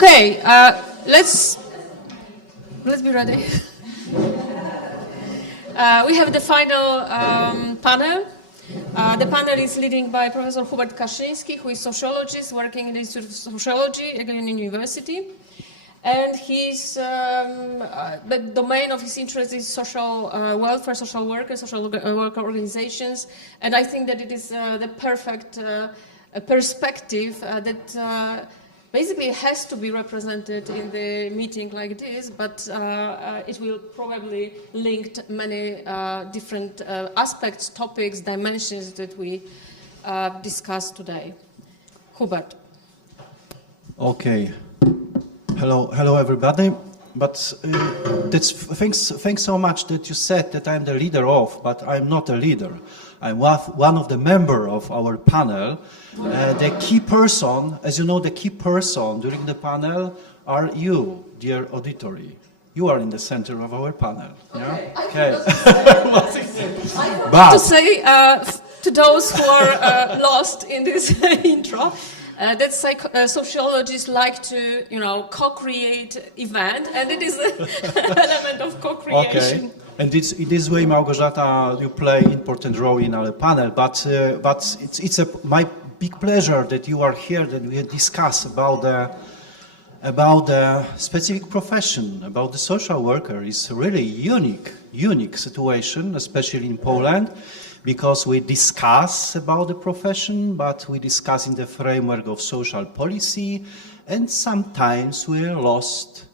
Okay, let's be ready. We have the final panel. The panel is leading by Professor Hubert Kaszyński, who is sociologist working in the Institute of Sociology at Gagnon University. And the domain of his interest is social welfare, social workers, social worker organizations. And I think that it is the perfect perspective that basically has to be represented in the meeting like this, but it will probably link many different aspects, topics, dimensions that we discussed today. Hubert. Okay. Hello, everybody. But thanks so much that you said that I'm the leader of, but I'm not a leader. I'm one of the members of our panel. The key person, as you know, the key person during the panel are you, dear auditory. You are in the center of our panel. Okay. Yeah? Okay. But to say to those who are lost in this intro, that sociologists like to, co-create event, and it is an element of co-creation. Okay. And in this way, Małgorzata, you play important role in our panel. But it's my big pleasure that you are here, that we discuss about the specific profession, about the social worker. It's really unique situation, especially in Poland, because we discuss about the profession, but we discuss in the framework of social policy, and sometimes we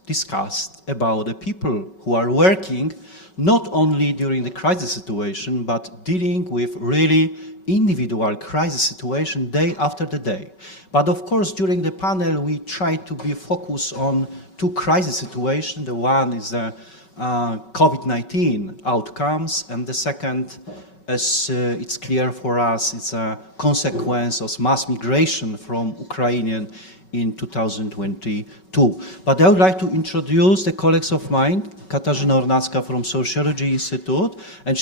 discussed about the people who are working not only during the crisis situation, but dealing with really individual crisis situation day after the day. But of course, during the panel, we try to be focused on two crisis situations. The one is the COVID-19 outcomes, and the second, as it's clear for us, it's a consequence of mass migration from Ukrainian in 2022. But I would like to introduce the colleagues of mine, Katarzyna Ornacka from Sociology Institute, and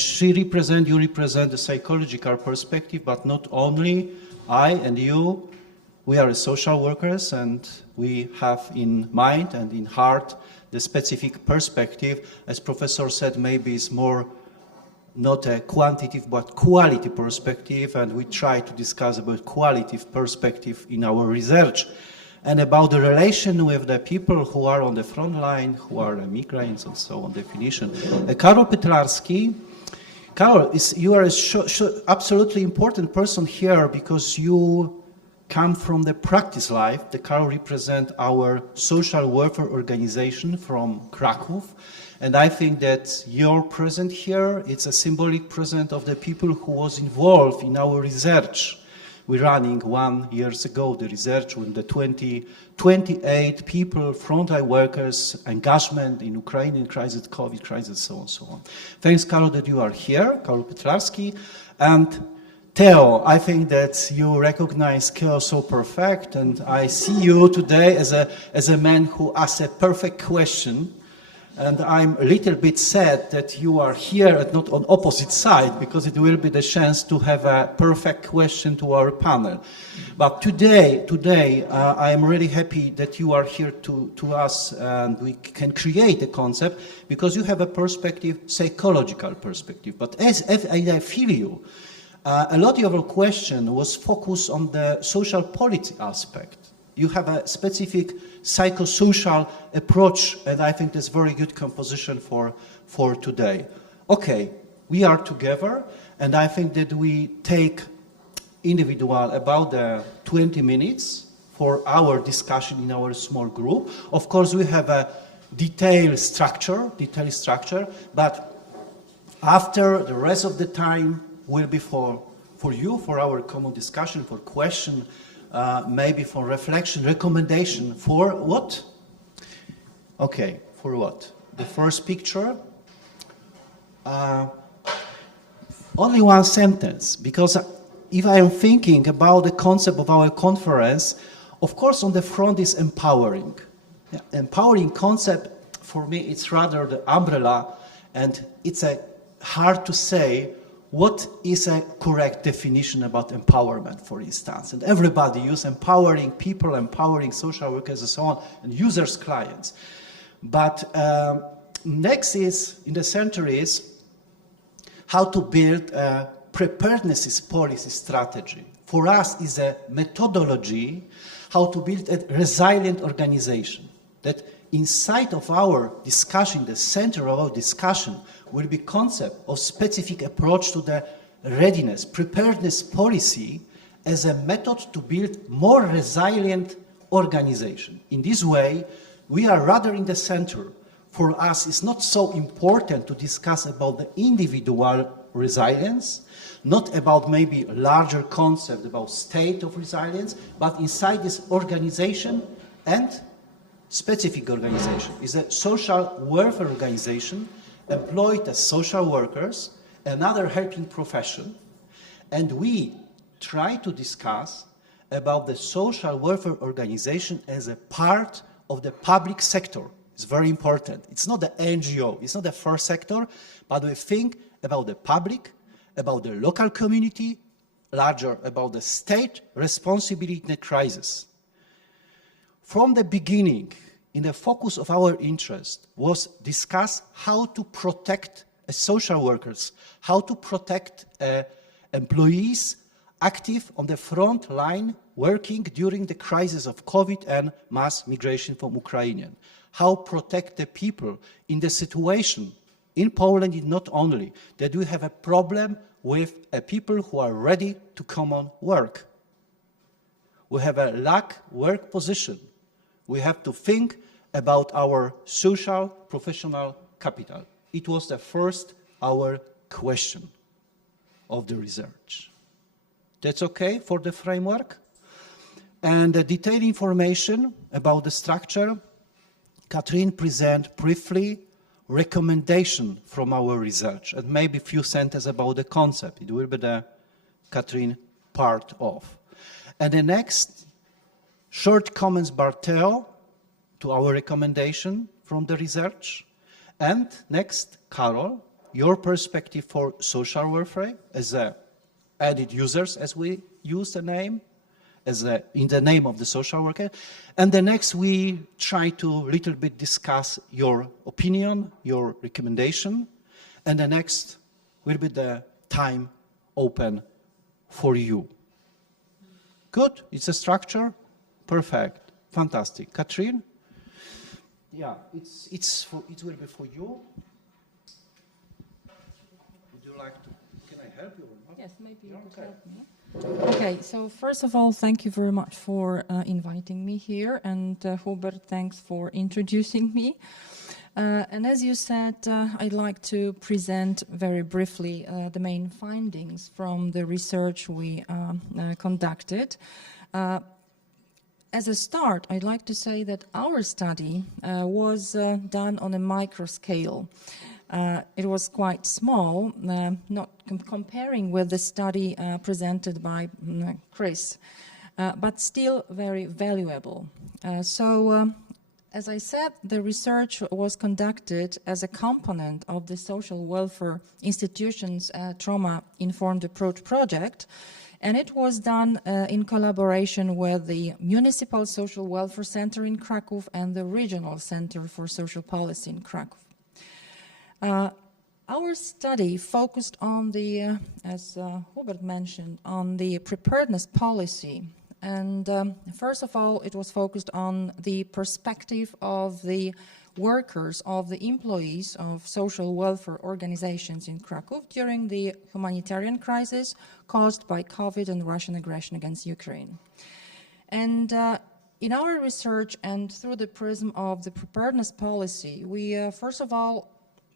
you represent the psychological perspective, but not only I and you, we are social workers, and we have in mind and in heart the specific perspective. As Professor said, maybe it's more not a quantitative but quality perspective, and we try to discuss about qualitative perspective in our research and about the relation with the people who are on the front line, who are migrants and so on, definition. Karol Pytlarski. Karol, you are absolutely important person here because you come from the practice life. The Karol represent our social welfare organization from Kraków. And I think that your present here, it's a symbolic present of the people who was involved in our research. We're running 1 year ago the research with the 28 people, frontline workers, engagement in Ukrainian crisis, COVID crisis, so on, so on. Thanks, Karol, that you are here, Karol Pytlarski. And Theo, I think that you recognize Theo so perfect, and I see you today as a man who asked a perfect question. And I'm a little bit sad that you are here and not on opposite side, because it will be the chance to have a perfect question to our panel. But today, I am really happy that you are here to us, and we can create a concept because you have a perspective, psychological perspective. But as I feel you, a lot of your question was focused on the social policy aspect. You have a specific psychosocial approach, and I think that's very good composition for today. Okay, we are together, and I think that we take individual about 20 minutes for our discussion in our small group. Of course, we have a detailed structure, but after the rest of the time will be for you, for our common discussion, for question, maybe for reflection, recommendation, for what? Okay, for what? The first picture, only one sentence, because if I am thinking about the concept of our conference, of course on the front is empowering. Yeah, empowering concept, for me, it's rather the umbrella, and it's hard to say what is a correct definition about empowerment, for instance. And everybody uses empowering people, empowering social workers and so on, and users, clients. But next is, in the center is how to build a preparedness policy strategy. For us is a methodology how to build a resilient organization that inside of our discussion, the center of our discussion will be concept of specific approach to the readiness, preparedness policy as a method to build more resilient organization. In this way, we are rather in the center. For us, it's not so important to discuss about the individual resilience, not about maybe a larger concept about state of resilience, but inside this organization and specific organization is a social welfare organization employed as social workers, another helping profession, and we try to discuss about the social welfare organization as a part of the public sector. It's very important. It's not the NGO, it's not the first sector, but we think about the public, about the local community, larger about the state responsibility in a crisis. From the beginning, in the focus of our interest was discuss how to protect social workers, how to protect employees active on the front line working during the crisis of COVID and mass migration from Ukraine. How protect the people in the situation in Poland, not only that we have a problem with people who are ready to come on work. We have a lack work position. We have to think about our social professional capital. It was the first our question of the research. That's okay for the framework? And the detailed information about the structure, Catherine present briefly recommendation from our research and maybe a few sentences about the concept. It will be the Catherine part of. And the next, short comments Barteo to our recommendation from the research. And next, Carol, your perspective for social welfare as a added users, as we use the name, as in the name of the social worker. And the next, we try to little bit discuss your opinion, your recommendation. And the next will be the time open for you. Good? It's a structure? Perfect. Fantastic. Catherine? Yeah, it will be for you. Would you like to, can I help you? Yes, maybe you could help me. Okay, so first of all, thank you very much for inviting me here, and Hubert, thanks for introducing me. And as you said, I'd like to present very briefly the main findings from the research we conducted. As a start, I'd like to say that our study was done on a micro scale. It was quite small, not comparing with the study presented by Chris, but still very valuable. As I said, the research was conducted as a component of the Social Welfare Institution's Trauma-Informed Approach project, and it was done in collaboration with the Municipal Social Welfare Center in Kraków and the Regional Center for Social Policy in Kraków. Our study focused on the, as Hubert mentioned, on the preparedness policy. And first of all, it was focused on the perspective of the workers, of the employees of social welfare organizations in Kraków during the humanitarian crisis caused by COVID and Russian aggression against Ukraine. And in our research and through the prism of the preparedness policy, we first of all,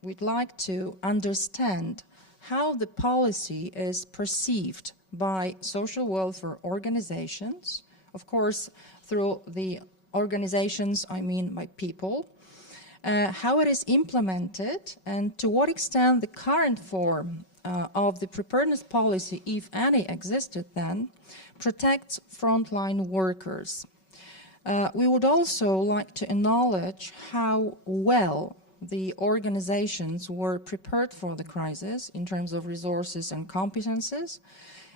we'd like to understand how the policy is perceived by social welfare organizations, of course, through the organizations, I mean by people, how it is implemented, and to what extent the current form of the preparedness policy, if any existed then, protects frontline workers. We would also like to acknowledge how well the organizations were prepared for the crisis in terms of resources and competences,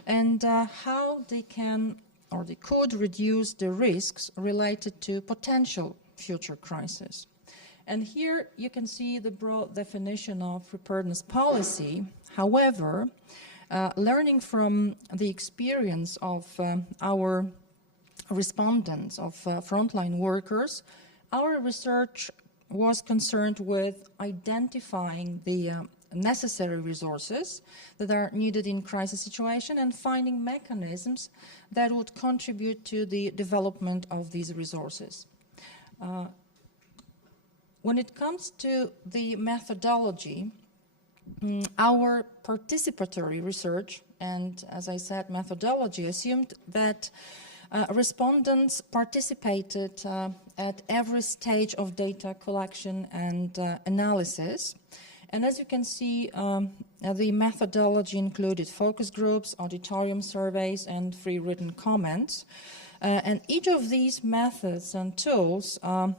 and how they can or they could reduce the risks related to potential future crises. And here you can see the broad definition of preparedness policy. However, learning from the experience of our respondents, of frontline workers, our research was concerned with identifying the necessary resources that are needed in crisis situation and finding mechanisms that would contribute to the development of these resources. When it comes to the methodology, our participatory research and, as I said, methodology assumed that respondents participated at every stage of data collection and analysis. And as you can see, the methodology included focus groups, auditorium surveys, and free written comments. And each of these methods and tools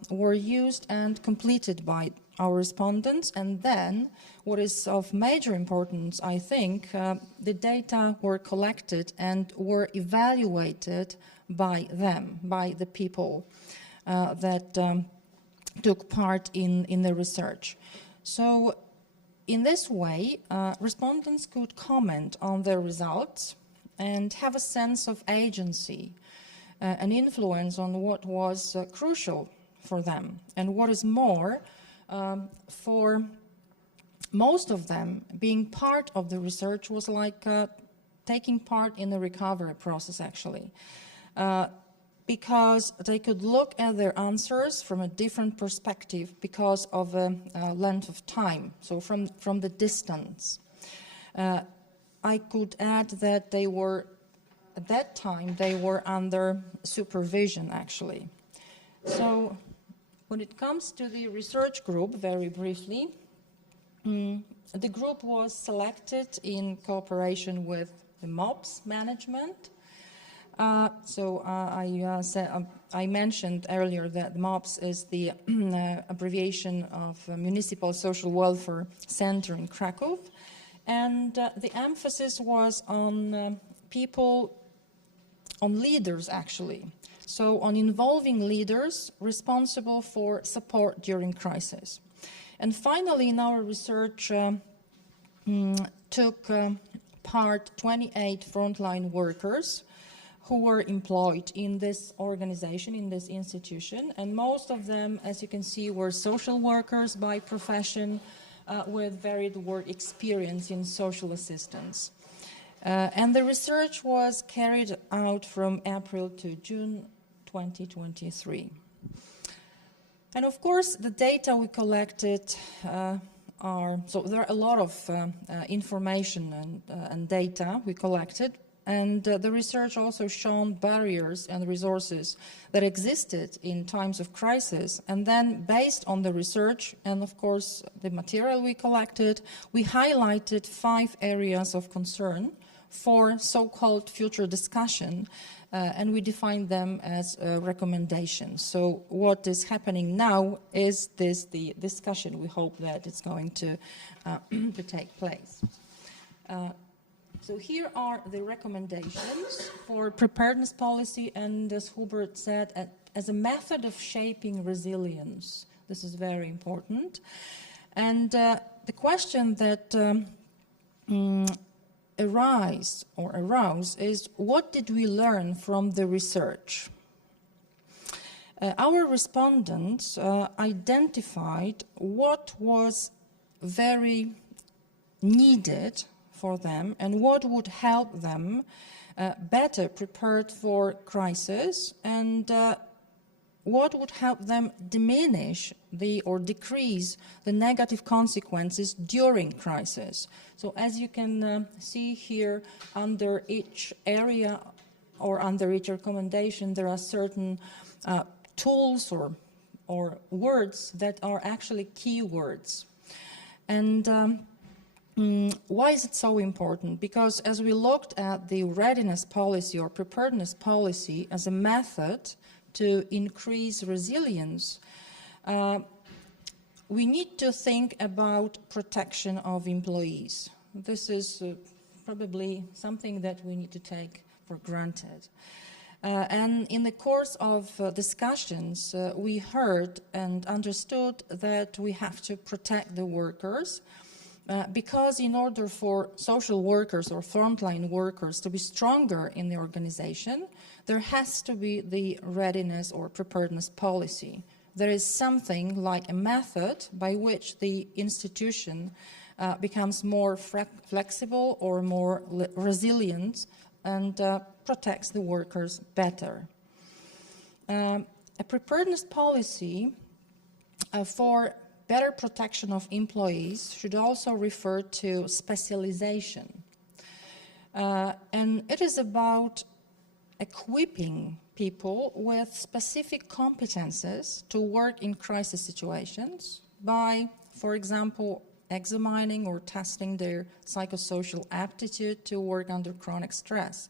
were used and completed by our respondents. And then, what is of major importance, I think, the data were collected and were evaluated by them, by the people that took part in the research. So, in this way, respondents could comment on their results and have a sense of agency, an influence on what was crucial for them. And what is more, for most of them, being part of the research was like taking part in the recovery process, actually, because they could look at their answers from a different perspective because of the length of time, so from the distance. I could add that they were, at that time, they were under supervision, actually. So when it comes to the research group, very briefly, the group was selected in cooperation with the MOPS management. I mentioned earlier that MOPS is the abbreviation of Municipal Social Welfare Center in Krakow. And the emphasis was on people, on leaders actually. So on involving leaders responsible for support during crisis. And finally, in our research took part 28 frontline workers who were employed in this organization, in this institution. And most of them, as you can see, were social workers by profession with varied work experience in social assistance. And the research was carried out from April to June 2023. And of course, the data we collected so there are a lot of information and data we collected, and the research also shown barriers and resources that existed in times of crisis. And then, based on the research and, of course, the material we collected, we highlighted 5 areas of concern for so-called future discussion, and we defined them as recommendations. So what is happening now is the discussion. We hope that it's going to take place. So here are the recommendations for preparedness policy, and as Hubert said, as a method of shaping resilience. This is very important. And the question that arouse is, what did we learn from the research? Our respondents identified what was very needed for them and what would help them better prepared for crisis, and what would help them diminish or decrease the negative consequences during crisis. So as you can see here, under each area or under each recommendation, there are certain tools or words that are actually key words. And why is it so important? Because as we looked at the readiness policy or preparedness policy as a method to increase resilience, we need to think about protection of employees. This is probably something that we need to take for granted. And in the course of discussions, we heard and understood that we have to protect the workers because in order for social workers or frontline workers to be stronger in the organization, there has to be the readiness or preparedness policy. There is something like a method by which the institution becomes more flexible or more resilient and protects the workers better. A preparedness policy for better protection of employees should also refer to specialization. And it is about equipping people with specific competences to work in crisis situations by, for example, examining or testing their psychosocial aptitude to work under chronic stress.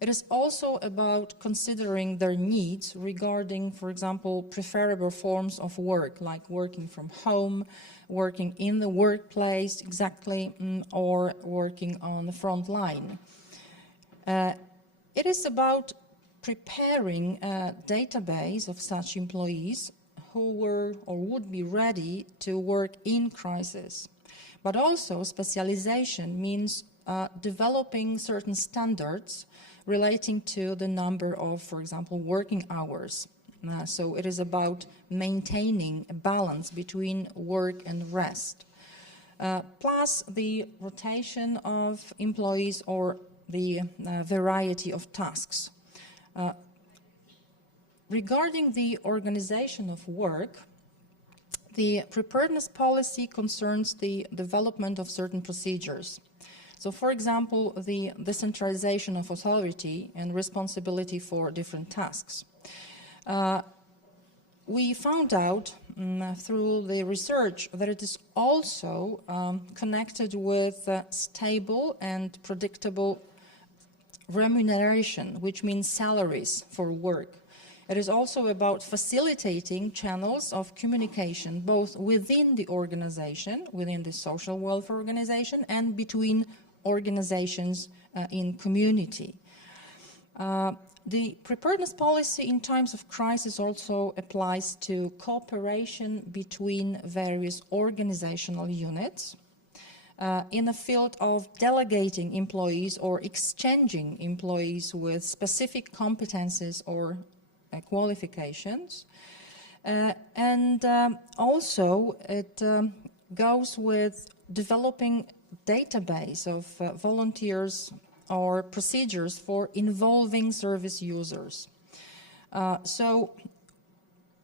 It is also about considering their needs regarding, for example, preferable forms of work, like working from home, working in the workplace exactly, or working on the front line. It is about preparing a database of such employees who were or would be ready to work in crisis. But also specialization means developing certain standards relating to the number of, for example, working hours. So it is about maintaining a balance between work and rest. Plus the rotation of employees or the variety of tasks. Regarding the organization of work, the preparedness policy concerns the development of certain procedures. So, for example, the decentralization of authority and responsibility for different tasks. We found out through the research that it is also connected with stable and predictable remuneration, which means salaries for work. It is also about facilitating channels of communication, both within the organization, within the social welfare organization, and between organizations in community. The preparedness policy in times of crisis also applies to cooperation between various organizational units in the field of delegating employees or exchanging employees with specific competences or qualifications. And also it goes with developing database of volunteers or procedures for involving service users. So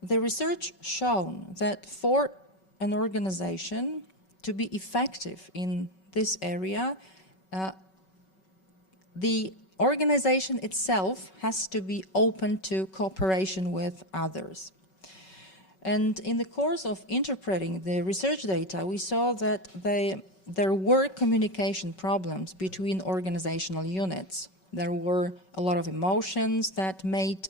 the research shown that for an organization to be effective in this area, the organization itself has to be open to cooperation with others. And in the course of interpreting the research data, we saw that there were communication problems between organizational units. There were a lot of emotions that made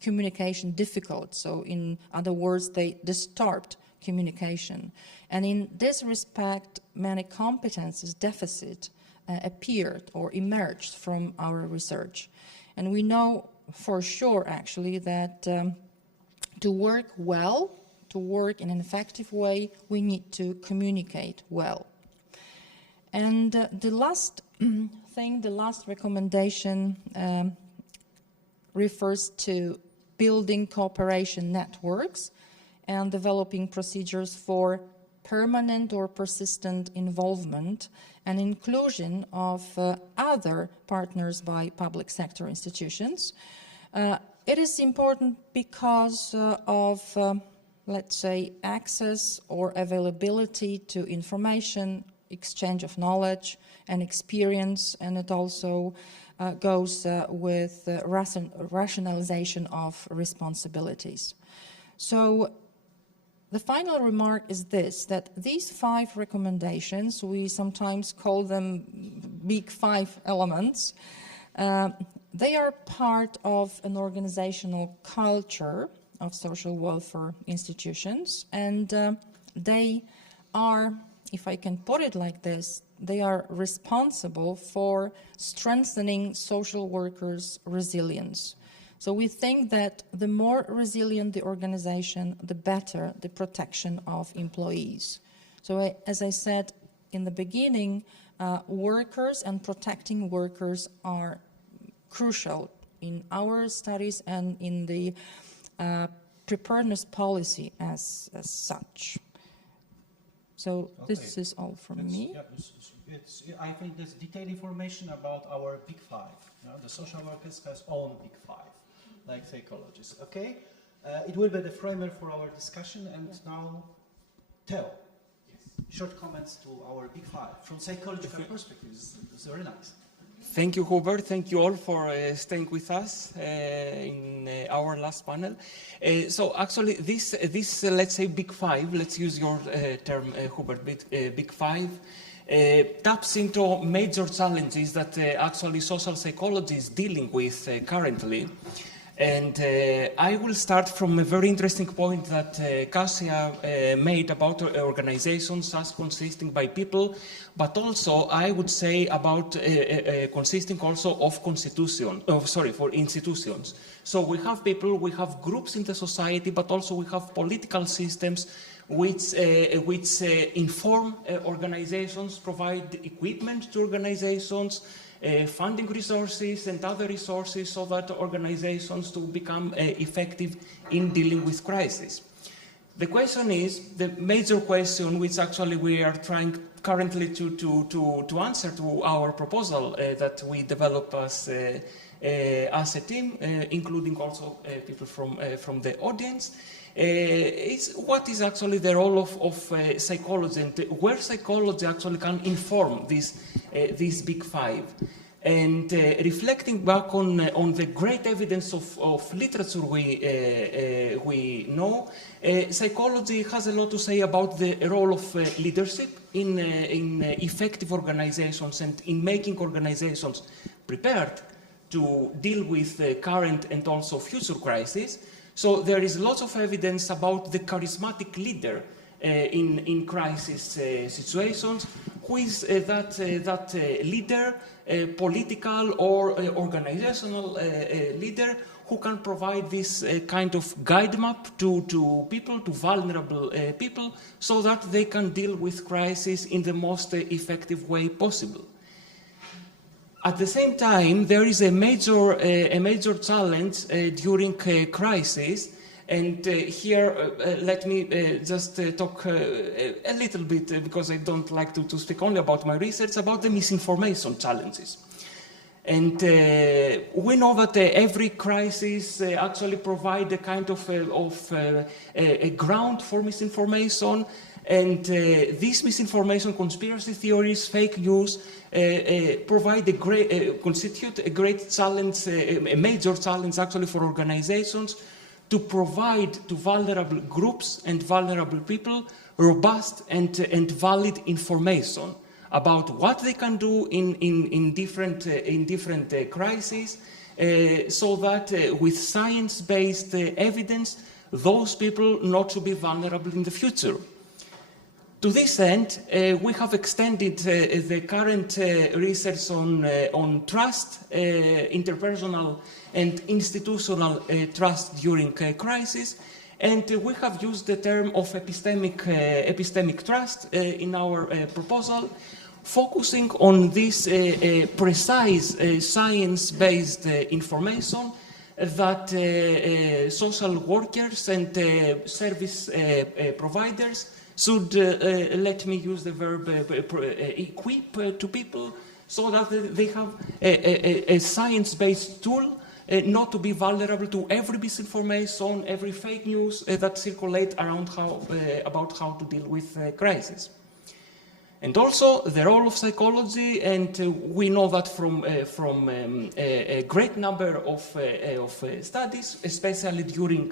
communication difficult. So in other words, they disturbed communication. And in this respect, many competences deficit appeared or emerged from our research. And we know for sure, actually, that to work well, to work in an effective way, we need to communicate well. And the last thing, the last recommendation refers to building cooperation networks and developing procedures for permanent or persistent involvement and inclusion of other partners by public sector institutions. It is important because of, let's say, access or availability to information, exchange of knowledge and experience, and it also goes with rationalization of responsibilities. So the final remark is this, that these 5 recommendations, we sometimes call them big 5 elements, they are part of an organizational culture of social welfare institutions, and they are, if I can put it like this, they are responsible for strengthening social workers' resilience. So we think that the more resilient the organization, the better the protection of employees. So as I said in the beginning, workers and protecting workers are crucial in our studies and in the preparedness policy as such. So this is all from me. I think there's detailed information about our Big Five. You know, the social workers has own Big Five, like psychologists. Okay, it will be the framework for our discussion. And now, Theo, short comments to our Big Five from psychological perspective. It's very nice. Thank you, Hubert. Thank you all for staying with us in our last panel. So actually, this let's say Big Five, let's use your term, Hubert, Big Five, taps into major challenges that actually social psychology is dealing with currently. And I will start from a very interesting point that Kasia made about organizations as consisting by people, but also I would say about consisting also of for institutions. So we have people, we have groups in the society, but also we have political systems which inform organizations, provide equipment to organizations, funding resources and other resources so that organizations to become effective in dealing with crisis. The question is, the major question which actually we are trying currently to answer to our proposal that we develop as a team, including also people from the audience, is what is actually the role of psychology and where psychology actually can inform these Big Five. And reflecting back on the great evidence of literature we know, psychology has a lot to say about the role of leadership in effective organizations and in making organizations prepared to deal with current and also future crises. So there is lots of evidence about the charismatic leader in crisis situations. Who is that leader, political or organizational leader, who can provide this kind of guide map to people, to vulnerable people, so that they can deal with crisis in the most effective way possible. At the same time, there is a major challenge during crisis, and here let me just talk a little bit, because I don't like to speak only about my research, about the misinformation challenges. And we know that every crisis actually provides a kind of a ground for misinformation. And these misinformation, conspiracy theories, fake news provide constitute a great challenge, a major challenge actually for organizations to provide to vulnerable groups and vulnerable people robust and valid information about what they can do in different crises, so that with science-based evidence, those people not to be vulnerable in the future. To this end, we have extended the current research on trust, interpersonal and institutional trust during crisis, and we have used the term of epistemic trust in our proposal, focusing on this precise science-based information that social workers and service providers should, let me use the verb, equip to people, so that they have a science-based tool not to be vulnerable to every misinformation, every fake news that circulate around about how to deal with crisis. And also the role of psychology, and we know that from a great number of studies, especially during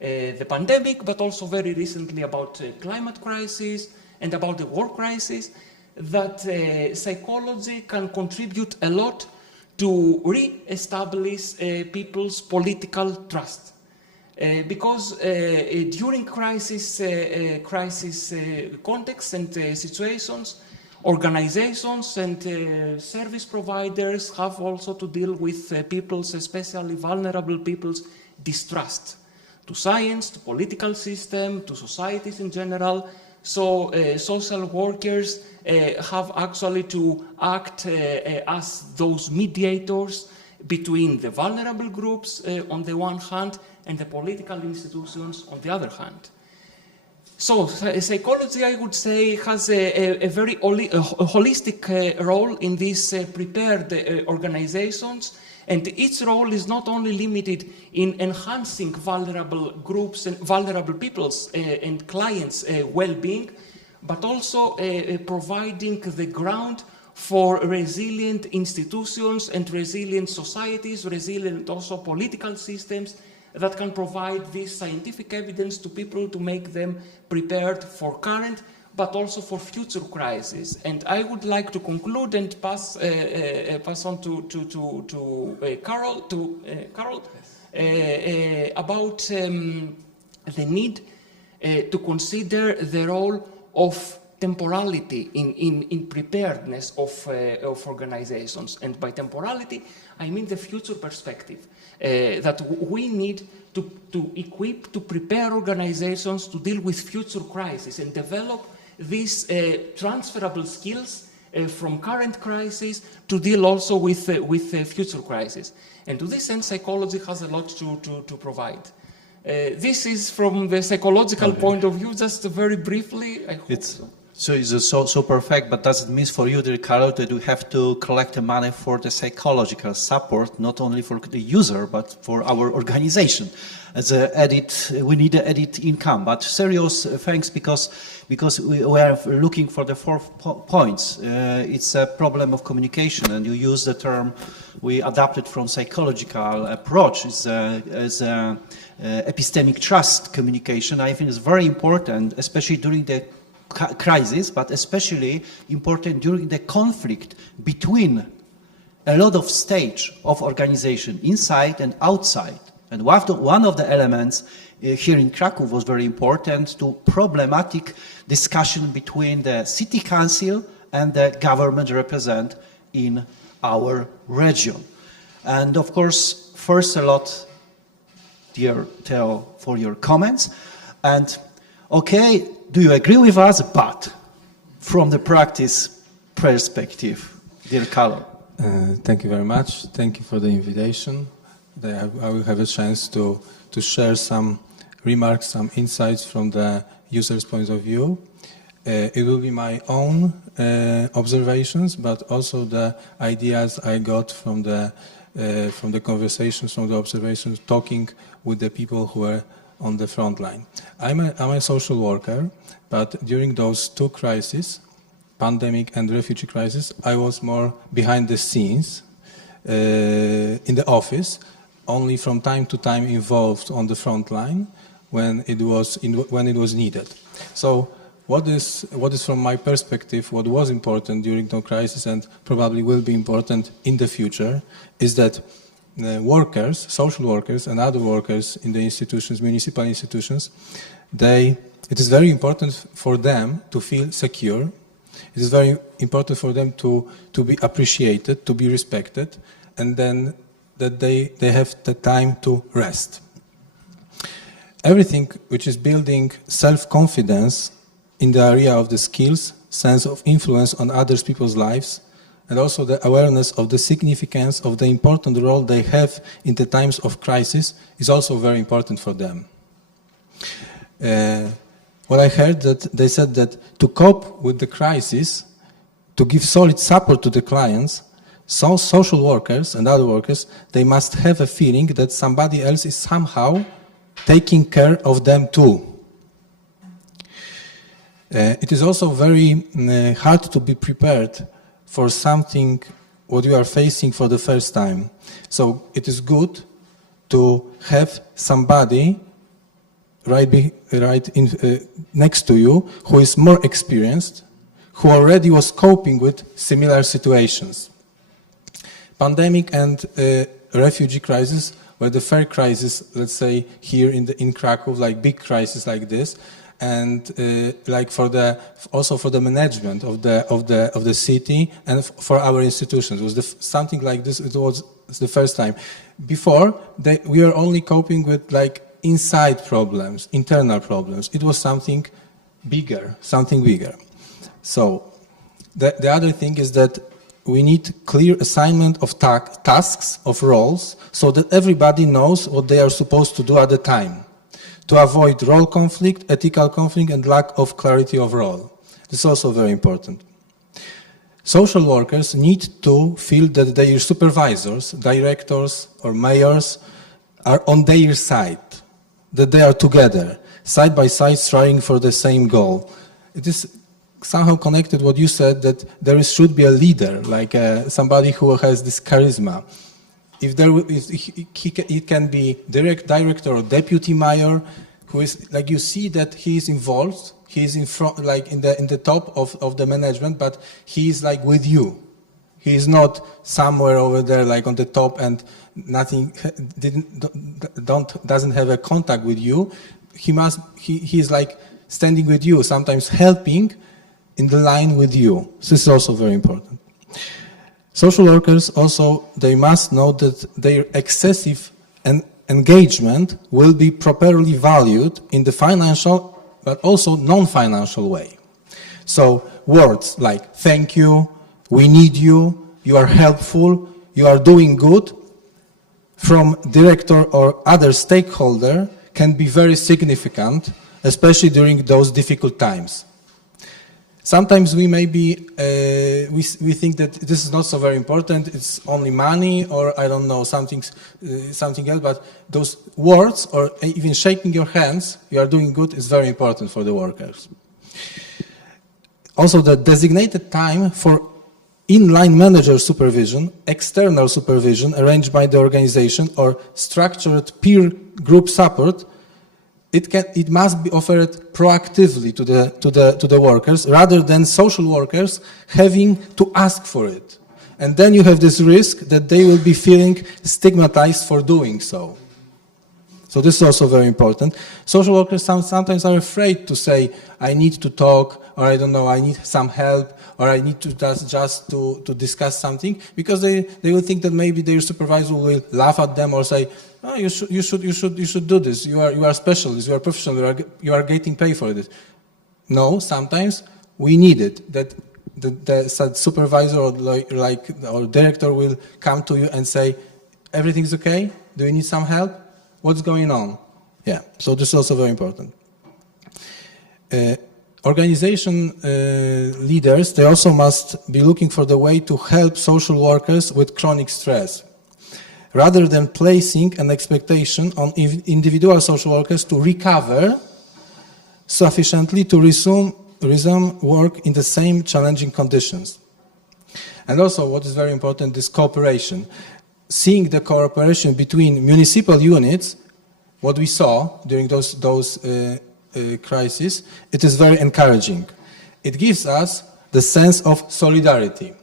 the pandemic, but also very recently about climate crisis and about the war crisis, that psychology can contribute a lot to re-establish people's political trust. Because during crisis contexts and situations, organizations and service providers have also to deal with people's, especially vulnerable people's, distrust to science, to political system, to societies in general. So social workers have actually to act as those mediators between the vulnerable groups on the one hand and the political institutions on the other hand. So psychology, I would say, has a very holistic role in these prepared organizations, and its role is not only limited in enhancing vulnerable groups and vulnerable people's and clients' well-being, but also providing the ground for resilient institutions and resilient societies, resilient also political systems that can provide this scientific evidence to people to make them prepared for current but also for future crises. And I would like to conclude and pass on to Carol about the need to consider the role of temporality in preparedness of organizations. And by temporality, I mean the future perspective. That we need to equip, to prepare organizations to deal with future crises and develop these transferable skills from current crises to deal also with future crises. And to this end, psychology has a lot to provide. This is from the psychological point of view, just very briefly. I hope so. So it's so perfect, but does it mean for you, dear Carol, that you have to collect the money for the psychological support, not only for the user, but for our organization? As we need an added income. But serious thanks, because we are looking for the 4 points. It's a problem of communication, and you use the term we adapted from psychological approach as epistemic trust communication. I think it's very important, especially during the crisis, but especially important during the conflict between a lot of stage of organization inside and outside. And one of the elements here in Krakow was very important to problematic discussion between the city council and the government represent in our region. And of course, first a lot, dear Theo, for your comments. And okay, do you agree with us? But from the practice perspective, dear Carlo. Thank you very much. Thank you for the invitation. I will have a chance to share some remarks, some insights from the user's point of view. It will be my own observations, but also the ideas I got from the conversations, from the observations, talking with the people who are on the front line. I'm a social worker, but during those 2 crises, pandemic and refugee crisis, I was more behind the scenes in the office, only from time to time involved on the front line when it was needed. So what is from my perspective, what was important during the crisis and probably will be important in the future is that workers, social workers and other workers in the institutions, municipal institutions, it is very important for them to feel secure. It is very important for them to be appreciated, to be respected, and then that they have the time to rest. Everything which is building self-confidence in the area of the skills, sense of influence on other people's lives, and also the awareness of the significance of the important role they have in the times of crisis is also very important for them. What I heard that they said that to cope with the crisis, to give solid support to the clients, so social workers and other workers, they must have a feeling that somebody else is somehow taking care of them too. It is also very hard to be prepared for something what you are facing for the first time. So it is good to have somebody next to you who is more experienced, who already was coping with similar situations. Pandemic and refugee crisis where the fare crisis, let's say here in Krakow, like big crisis like this, and like also for the management of the city and for our institutions. It was something like this. It was the first time. Before we were only coping with like inside problems, internal problems. It was something bigger. So the other thing is that we need clear assignment of tasks, of roles, so that everybody knows what they are supposed to do at the time, to avoid role conflict, ethical conflict, and lack of clarity of role. This is also very important. Social workers need to feel that their supervisors, directors, or mayors are on their side, that they are together, side by side, striving for the same goal. It is somehow connected what you said, that should be a leader, like somebody who has this charisma. It can be director or deputy mayor, who is like, you see that he is involved, he is in front, like in the top of the management, but he is like with you. He is not somewhere over there like on the top and doesn't have a contact with you. He is like standing with you, sometimes helping in the line with you. This is also very important. Social workers also, they must know that their excessive engagement will be properly valued in the financial but also non-financial way. So words like thank you, we need you, you are helpful, you are doing good, from director or other stakeholder can be very significant, especially during those difficult times. Sometimes we think that this is not so very important, it's only money, or I don't know, something else, but those words or even shaking your hands, you are doing good, is very important for the workers. Also, the designated time for inline manager supervision, external supervision arranged by the organization, or structured peer group support, it must be offered proactively to the workers, rather than social workers having to ask for it. And then you have this risk that they will be feeling stigmatized for doing so. So this is also very important. Social workers sometimes are afraid to say, I need to talk, or I don't know, I need some help, or I need to just to discuss something, because they will think that maybe their supervisor will laugh at them or say, oh, you should do this. You are specialist, you are professional, you are getting paid for this. No, sometimes we need it, that the supervisor or director will come to you and say, everything's okay? Do you need some help? What's going on? Yeah, so this is also very important. Organization leaders, they also must be looking for the way to help social workers with chronic stress, rather than placing an expectation on individual social workers to recover sufficiently to resume work in the same challenging conditions. And also, what is very important is cooperation. Seeing the cooperation between municipal units, what we saw during those crises, it is very encouraging. It gives us the sense of solidarity.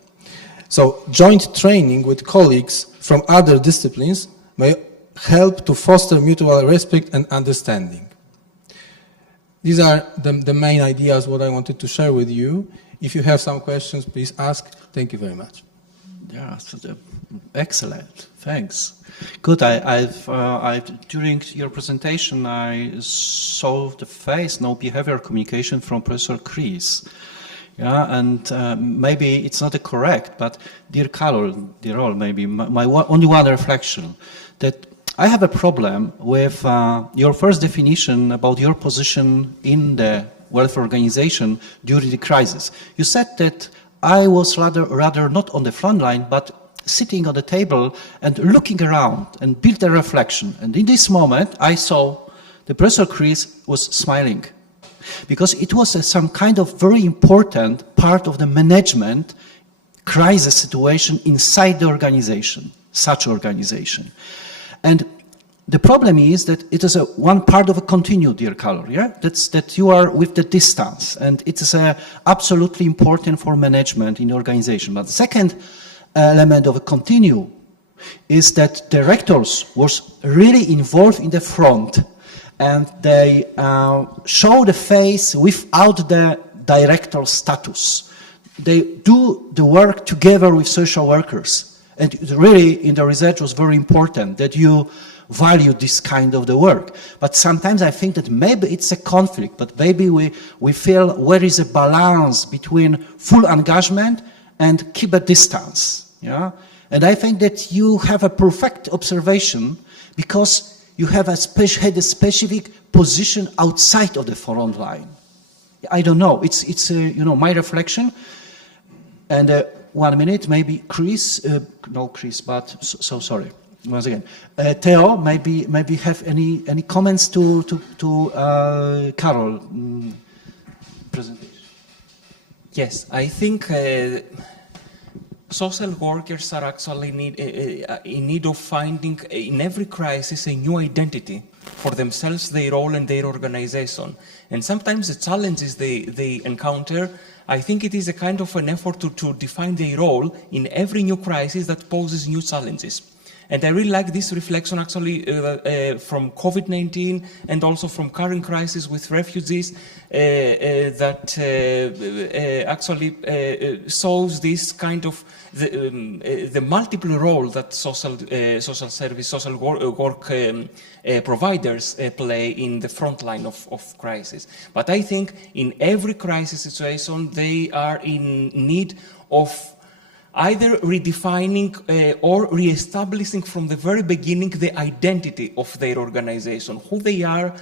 So joint training with colleagues from other disciplines may help to foster mutual respect and understanding. These are the main ideas what I wanted to share with you. If you have some questions, please ask. Thank you very much. Yeah, excellent. Thanks. Good. During your presentation, I saw the face, behavior communication from Professor Chris. Yeah, and maybe it's not correct, but dear Karol, maybe my only one reflection, that I have a problem with your first definition about your position in the welfare organization during the crisis. You said that I was rather not on the front line, but sitting on the table and looking around and build a reflection. And in this moment, I saw the Professor Chris was smiling, because it was some kind of very important part of the management crisis situation inside the organization, such organization. And the problem is that it is one part of a continuum, dear Karol, yeah? That you are with the distance, and it is absolutely important for management in the organization. But the second element of a continuum is that directors was really involved in the front, and they show the face without the director status. They do the work together with social workers. And really, in the research, was very important that you value this kind of the work. But sometimes I think that maybe it's a conflict, but maybe we feel where is a balance between full engagement and keep a distance. Yeah? And I think that you have a perfect observation because you have had a specific position outside of the front line. I don't know. It's my reflection. And 1 minute, maybe Chris. No, Chris, but so sorry. Once again, Theo, maybe have any comments to Karol presentation? Yes, I think social workers are actually in need of finding in every crisis a new identity for themselves, their role and their organization. And sometimes the challenges they encounter, I think it is a kind of an effort to define their role in every new crisis that poses new challenges. And I really like this reflection actually from COVID-19 and also from current crisis with refugees that actually shows this kind of the multiple role that social service, social work providers play in the front line of crisis. But I think in every crisis situation they are in need of either redefining or re-establishing from the very beginning the identity of their organization, who they are,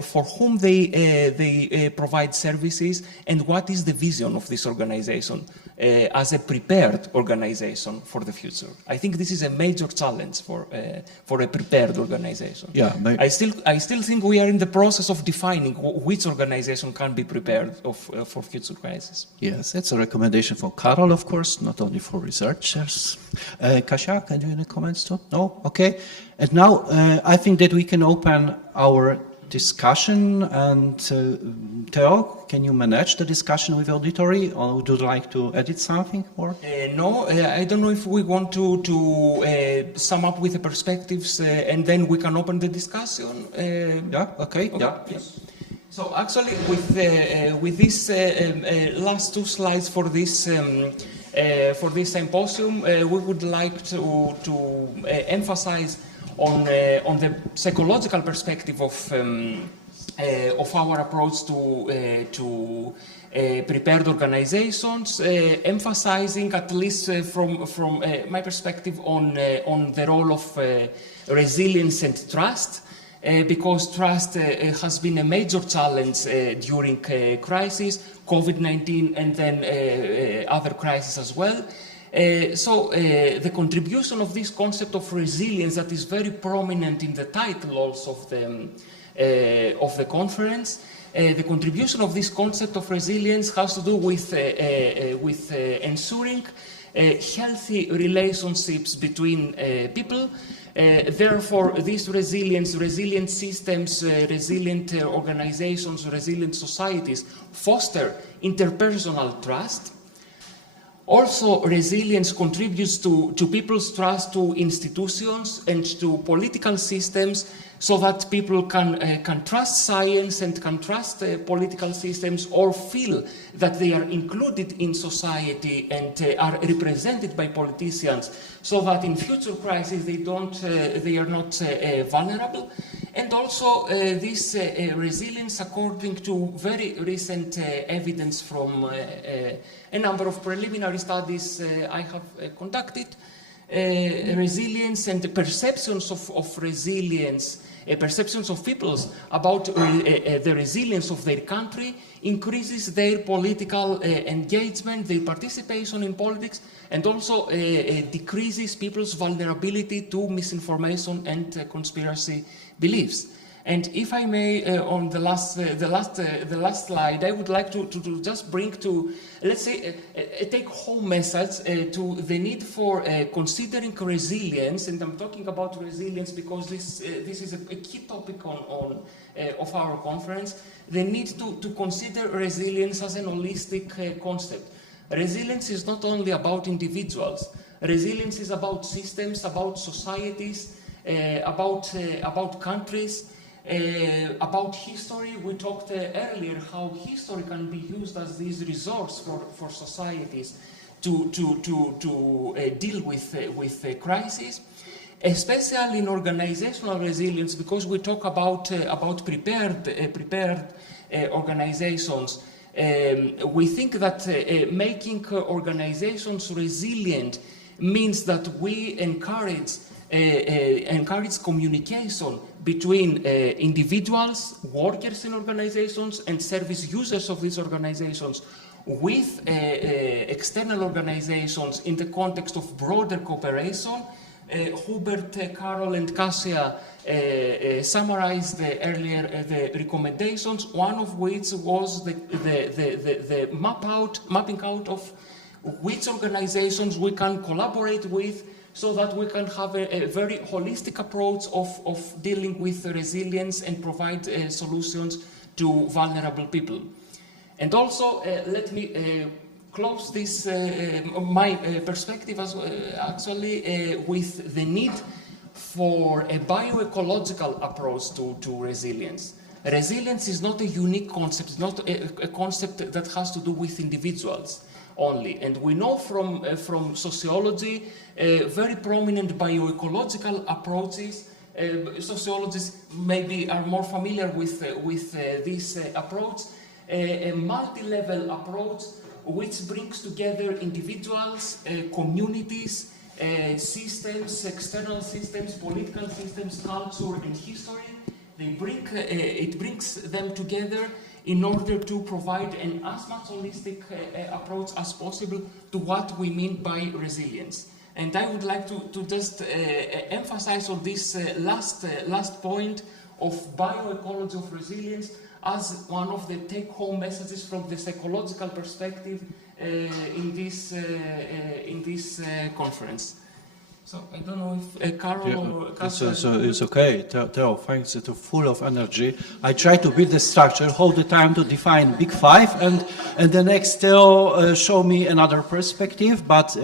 for whom they provide services, and what is the vision of this organization as a prepared organization for the future. I think this is a major challenge for a prepared organization. Yeah, I still think we are in the process of defining which organization can be prepared for future crises. Yes, it's a recommendation for Karol, of course, not only for researchers. Kasia, can you have any comments too? No? Okay. And now I think that we can open our discussion, and Theo, can you manage the discussion with auditory, or would you like to edit something more? No, I don't know if we want to sum up with the perspectives and then we can open the discussion. Yeah, okay. Yeah. Yes. So actually with these last two slides for this symposium, we would like to emphasize on the psychological perspective of our approach to prepared organizations, emphasizing at least from my perspective on the role of resilience and trust, because trust has been a major challenge during crisis, COVID-19, and then other crises as well. So the contribution of this concept of resilience that is very prominent in the title also of the conference, the contribution of this concept of resilience has to do with ensuring healthy relationships between people. Therefore, this resilient systems, resilient organizations, resilient societies foster interpersonal trust. Also, resilience contributes to people's trust to institutions and to political systems, so that people can trust science and can trust political systems, or feel that they are included in society and are represented by politicians, so that in future crises they are not vulnerable. And also this resilience, according to very recent evidence from a number of preliminary studies I have conducted, resilience and the perceptions of resilience, perceptions of peoples about the resilience of their country increases their political engagement, their participation in politics, and also decreases people's vulnerability to misinformation and conspiracy beliefs. And if I may, on the last slide, I would like to just bring to, let's say, a take-home message to the need for considering resilience. And I'm talking about resilience because this is a key topic of our conference. The need to consider resilience as an holistic concept. Resilience is not only about individuals. Resilience is about systems, about societies, about countries, about history. We talked earlier how history can be used as this resource for societies to deal with crises, especially in organizational resilience, because we talk about prepared organizations. We think that making organizations resilient means that we encourage communication between individuals, workers in organizations, and service users of these organizations with external organizations in the context of broader cooperation. Hubert, Carol, and Kasia summarized earlier the recommendations, one of which was the mapping out of which organizations we can collaborate with so that we can have a very holistic approach of dealing with resilience and provide solutions to vulnerable people. And also, let me close this, my perspective actually with the need for a bioecological approach to resilience. Resilience is not a unique concept, it's not a concept that has to do with individuals only. And we know from sociology very prominent bioecological approaches. Sociologists maybe are more familiar with this approach, a multi-level approach which brings together individuals, communities, systems, external systems, political systems, culture, and history. It brings them together in order to provide an as much holistic approach as possible to what we mean by resilience. And I would like to just emphasize on this last point of bioecology of resilience as one of the take-home messages from the psychological perspective in this conference. So I don't know if Carol or Kasia... So it's okay. Theo, thanks. It's full of energy. I try to build the structure, hold the time to define Big Five, and the next Theo show me another perspective. But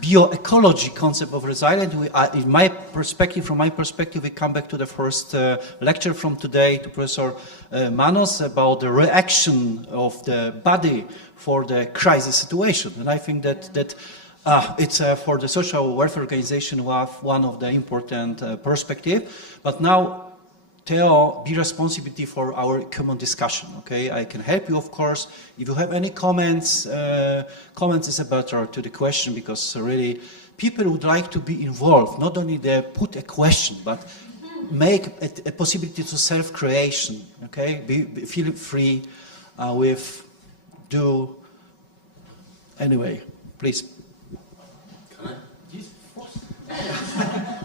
bioecology concept of resilience. In my perspective, from my perspective, we come back to the first lecture from today to Professor Manos about the reaction of the body for the crisis situation, and I think that. It's for the social welfare organization one of the important perspective. But now, Theo, be responsibility for our common discussion. Okay, I can help you, of course. If you have any comments, comments is better to the question, because really people would like to be involved. Not only they put a question, but make a possibility to self-creation. Okay, feel free anyway. Please.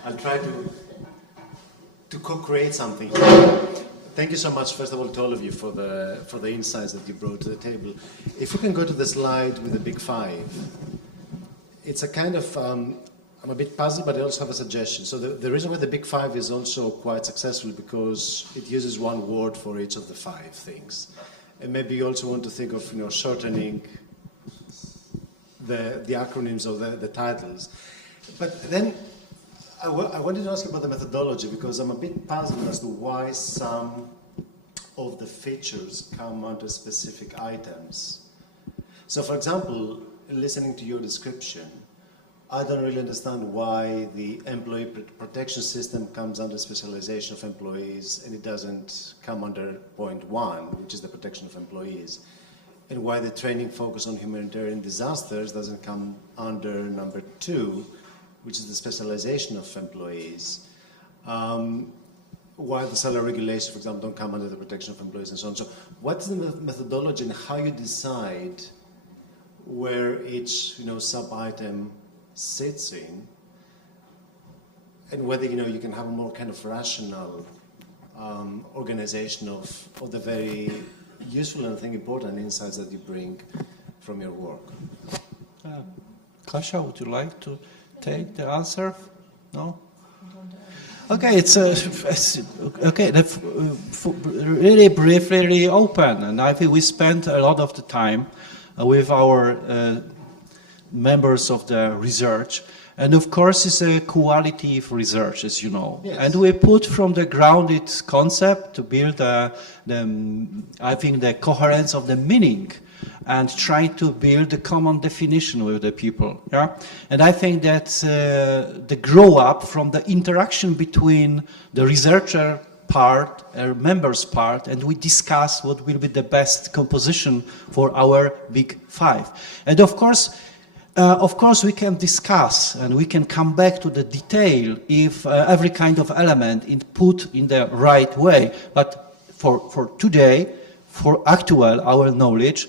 I'll try to co-create something. Thank you so much, first of all, to all of you for the insights that you brought to the table. If we can go to the slide with the Big Five, it's a kind of I'm a bit puzzled, but I also have a suggestion. So the reason why the Big Five is also quite successful because it uses one word for each of the five things, and maybe you also want to think of shortening the acronyms of the titles. But then I wanted to ask about the methodology, because I'm a bit puzzled as to why some of the features come under specific items. So, for example, listening to your description, I don't really understand why the employee protection system comes under specialization of employees and it doesn't come under point 1, which is the protection of employees, and why the training focus on humanitarian disasters doesn't come under number 2, which is the specialization of employees, while the salary regulations, for example, don't come under the protection of employees and so on. So what's the methodology and how you decide where each sub-item sits in, and whether you can have a more kind of rational organization of the very useful and I think important insights that you bring from your work. Kasia, would you like to take the answer? No? Okay, it's okay. Really brief, really open, and I think we spent a lot of the time with our members of the research. And of course, it's a quality of research, as you know. Yes. And we put from the grounded concept to build I think the coherence of the meaning and try to build a common definition with the people. Yeah? And I think that the grow up from the interaction between the researcher part, members part, and we discuss what will be the best composition for our big five. And of course, we can discuss and we can come back to the detail if every kind of element is put in the right way. But for today, for actual our knowledge,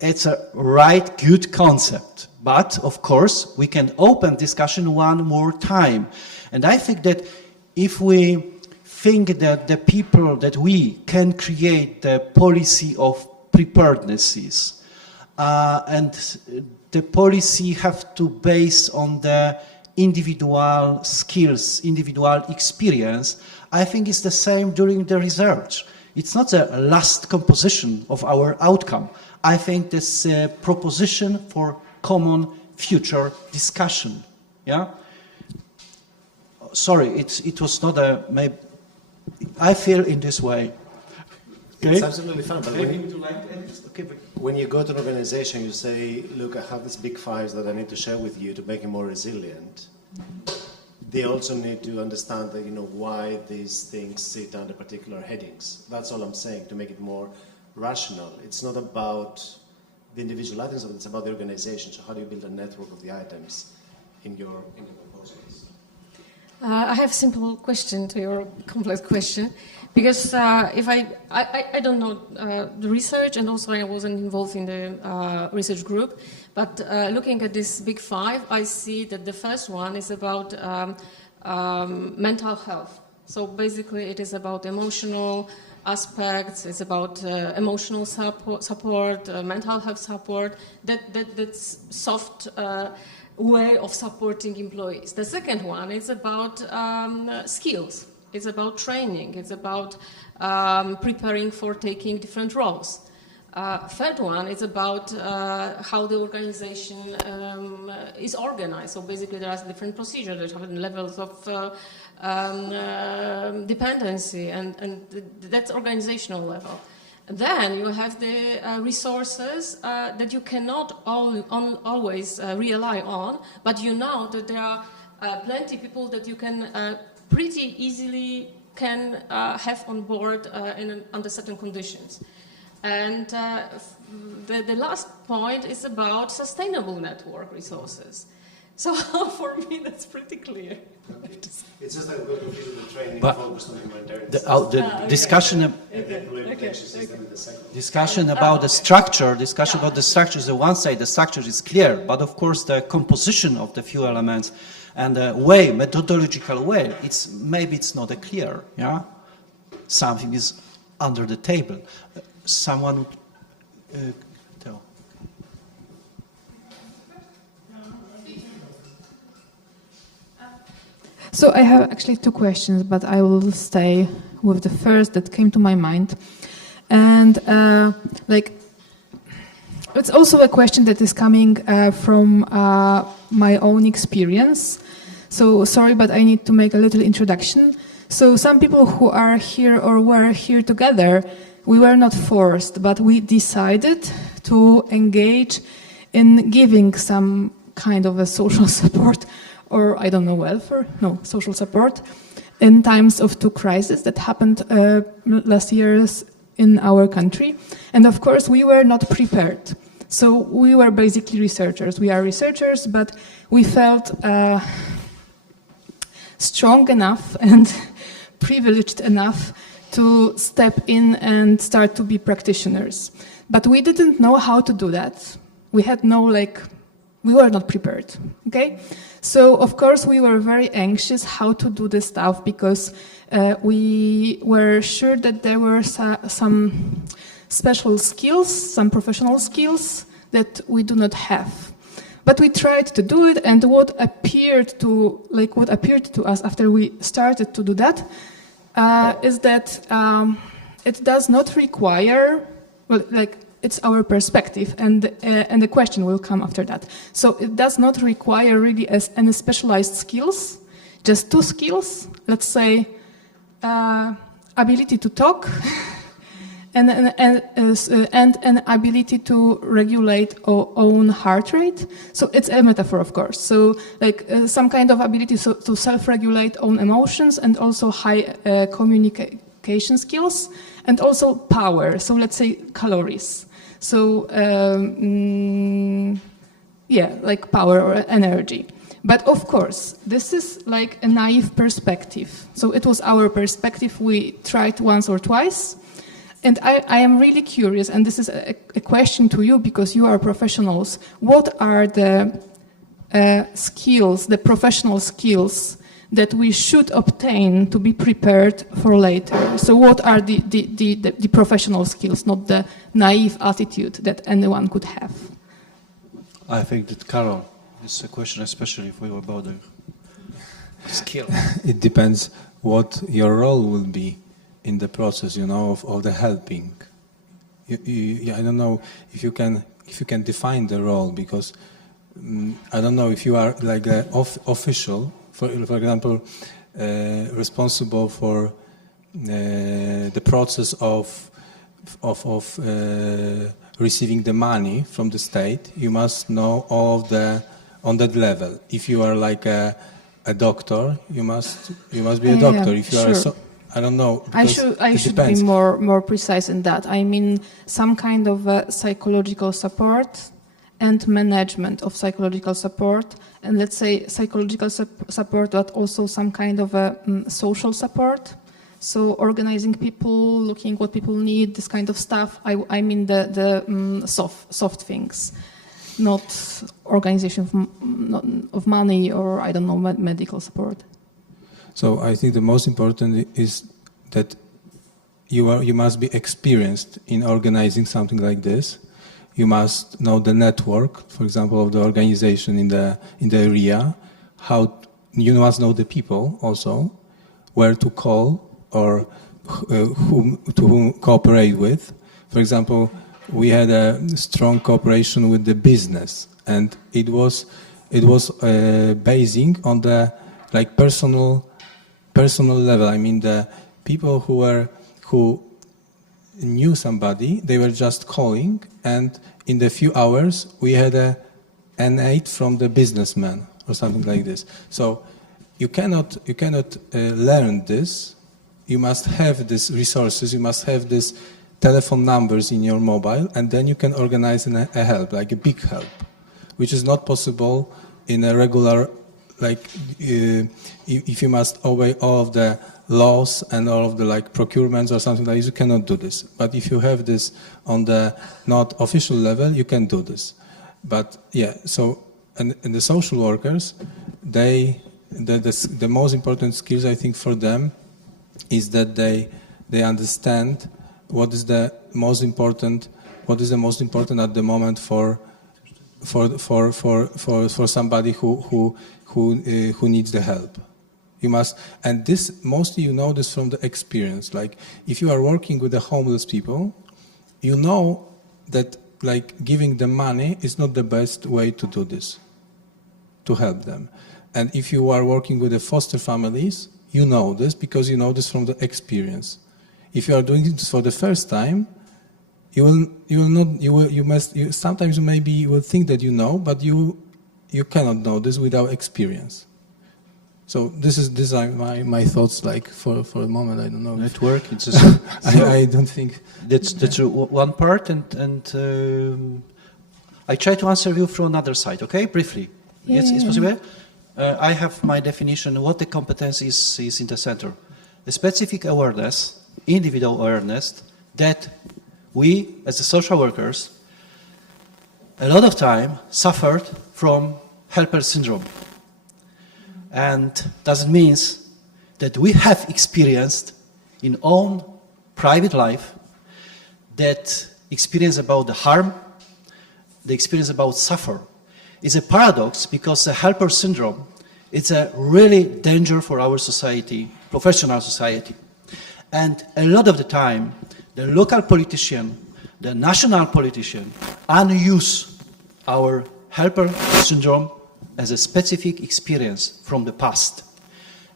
it's a right good concept. But of course, we can open discussion one more time. And I think that if we think that the people that we can create the policy of preparednesses and the policy have to base on the individual skills, individual experience, I think it's the same during the research. It's not the last composition of our outcome. I think this proposition for common future discussion. Yeah. Sorry, it was not a. Maybe, I feel in this way. Okay? It's absolutely fine. But when you go to an organization, you say, look, I have these big files that I need to share with you to make it more resilient. They also need to understand that, why these things sit under particular headings. That's all I'm saying, to make it more rational. It's not about the individual items, but it's about the organization. So how do you build a network of the items in your proposals? I have a simple question to your complex question, because if I don't know the research, and also I wasn't involved in the research group, but looking at this big five, I see that the first one is about mental health. So basically it is about emotional aspects, it's about emotional support, mental health support, that's soft way of supporting employees. The second one is about skills. It's about training. It's about preparing for taking different roles. Third one is about how the organization is organized. So basically there are different procedures that have levels of dependency, and that's organizational level. Then you have the resources that you cannot always rely on, but you know that there are plenty of people that you can pretty easily can have on board under certain conditions. And the last point is about sustainable network resources. So for me, that's pretty clear. It's just that we're completing the training But focused on humanitarian the discussion. Discussion about the structure. Discussion about the structure is the one side. The structure is clear, but of course the composition of the few elements and the way, methodological way, maybe it's not a clear. Yeah, something is under the table. Someone would tell. So I have actually two questions, but I will stay with the first that came to my mind. And it's also a question that is coming from my own experience. So sorry, but I need to make a little introduction. So some people who are here or were here together, we were not forced, but we decided to engage in giving some kind of a social support, or I don't know, welfare? No, social support, in times of two crises that happened last years in our country. And of course, we were not prepared. So we were basically researchers. We are researchers, but we felt strong enough and privileged enough to step in and start to be practitioners. But we didn't know how to do that. We had we were not prepared, okay? So, of course, we were very anxious how to do this stuff because we were sure that there were some special skills, some professional skills that we do not have. But we tried to do it, and what appeared to us after we started to do that is that it does not require, it's our perspective, and the question will come after that. So it does not require really any specialized skills, just 2 skills, let's say, ability to talk and an ability to regulate our own heart rate. So it's a metaphor, of course. So like some kind of ability to self-regulate own emotions, and also high communication skills, and also power. So let's say calories. So yeah, like power or energy. But of course, this is like a naive perspective. So it was our perspective. We tried once or twice. And I am really curious, and this is a question to you because you are professionals. What are the skills, the professional skills that we should obtain to be prepared for later? So what are the professional skills, not the naive attitude that anyone could have? I think that, Carol, this is a question especially for you about the skill. It depends what your role will be in the process, you know, of the helping. I don't know if you can define the role, because I don't know if you are like an official, for example, responsible for the process of receiving the money from the state. You must know all of the on that level. If you are like a doctor, you must be a doctor. If you are I don't know. I should be more precise in that. I mean, some kind of psychological support and management of psychological support, and let's say psychological support, but also some kind of social support. So organizing people, looking what people need, this kind of stuff. I mean the soft things, not organization of money or I don't know medical support. So I think the most important is that you must be experienced in organizing something like this. You must know the network, for example, of the organization in the area. You must know the people also, where to call or whom cooperate with. For example, we had a strong cooperation with the business, and it was basing on the like personal level. I mean, the people who knew somebody, they were just calling, and in the few hours we had an aid from the businessman or something like this. So you cannot learn this. You must have these resources. You must have these telephone numbers in your mobile, and then you can organize a help, like a big help, which is not possible in a regular. Like if you must obey all of the laws and all of the like procurements or something like this, you cannot do this. But if you have this on the not official level, you can do this. But yeah, so and the social workers, the most important skills I think for them is that they understand what is the most important at the moment for somebody who needs the help. You must, and this mostly you know this from the experience. Like if you are working with the homeless people, you know that like giving them money is not the best way to do this, to help them. And if you are working with the foster families, you know this because you know this from the experience. If you are doing this for the first time, sometimes maybe you will think that you know, but you cannot know this without experience. So these are my thoughts. Like for a moment, I don't know. Network. I don't think that's one part, and I try to answer you from another side. Okay, briefly. Yes, it's possible. I have my definition. What the competence is in the center. A specific awareness, individual awareness that we, as the social workers, a lot of time suffered from helper syndrome. And that means that we have experienced in own private life that experience about the harm, the experience about suffer. It's a paradox because the helper syndrome is a really danger for our society, professional society. And a lot of the time, the local politician, the national politician unuse our helper syndrome as a specific experience from the past.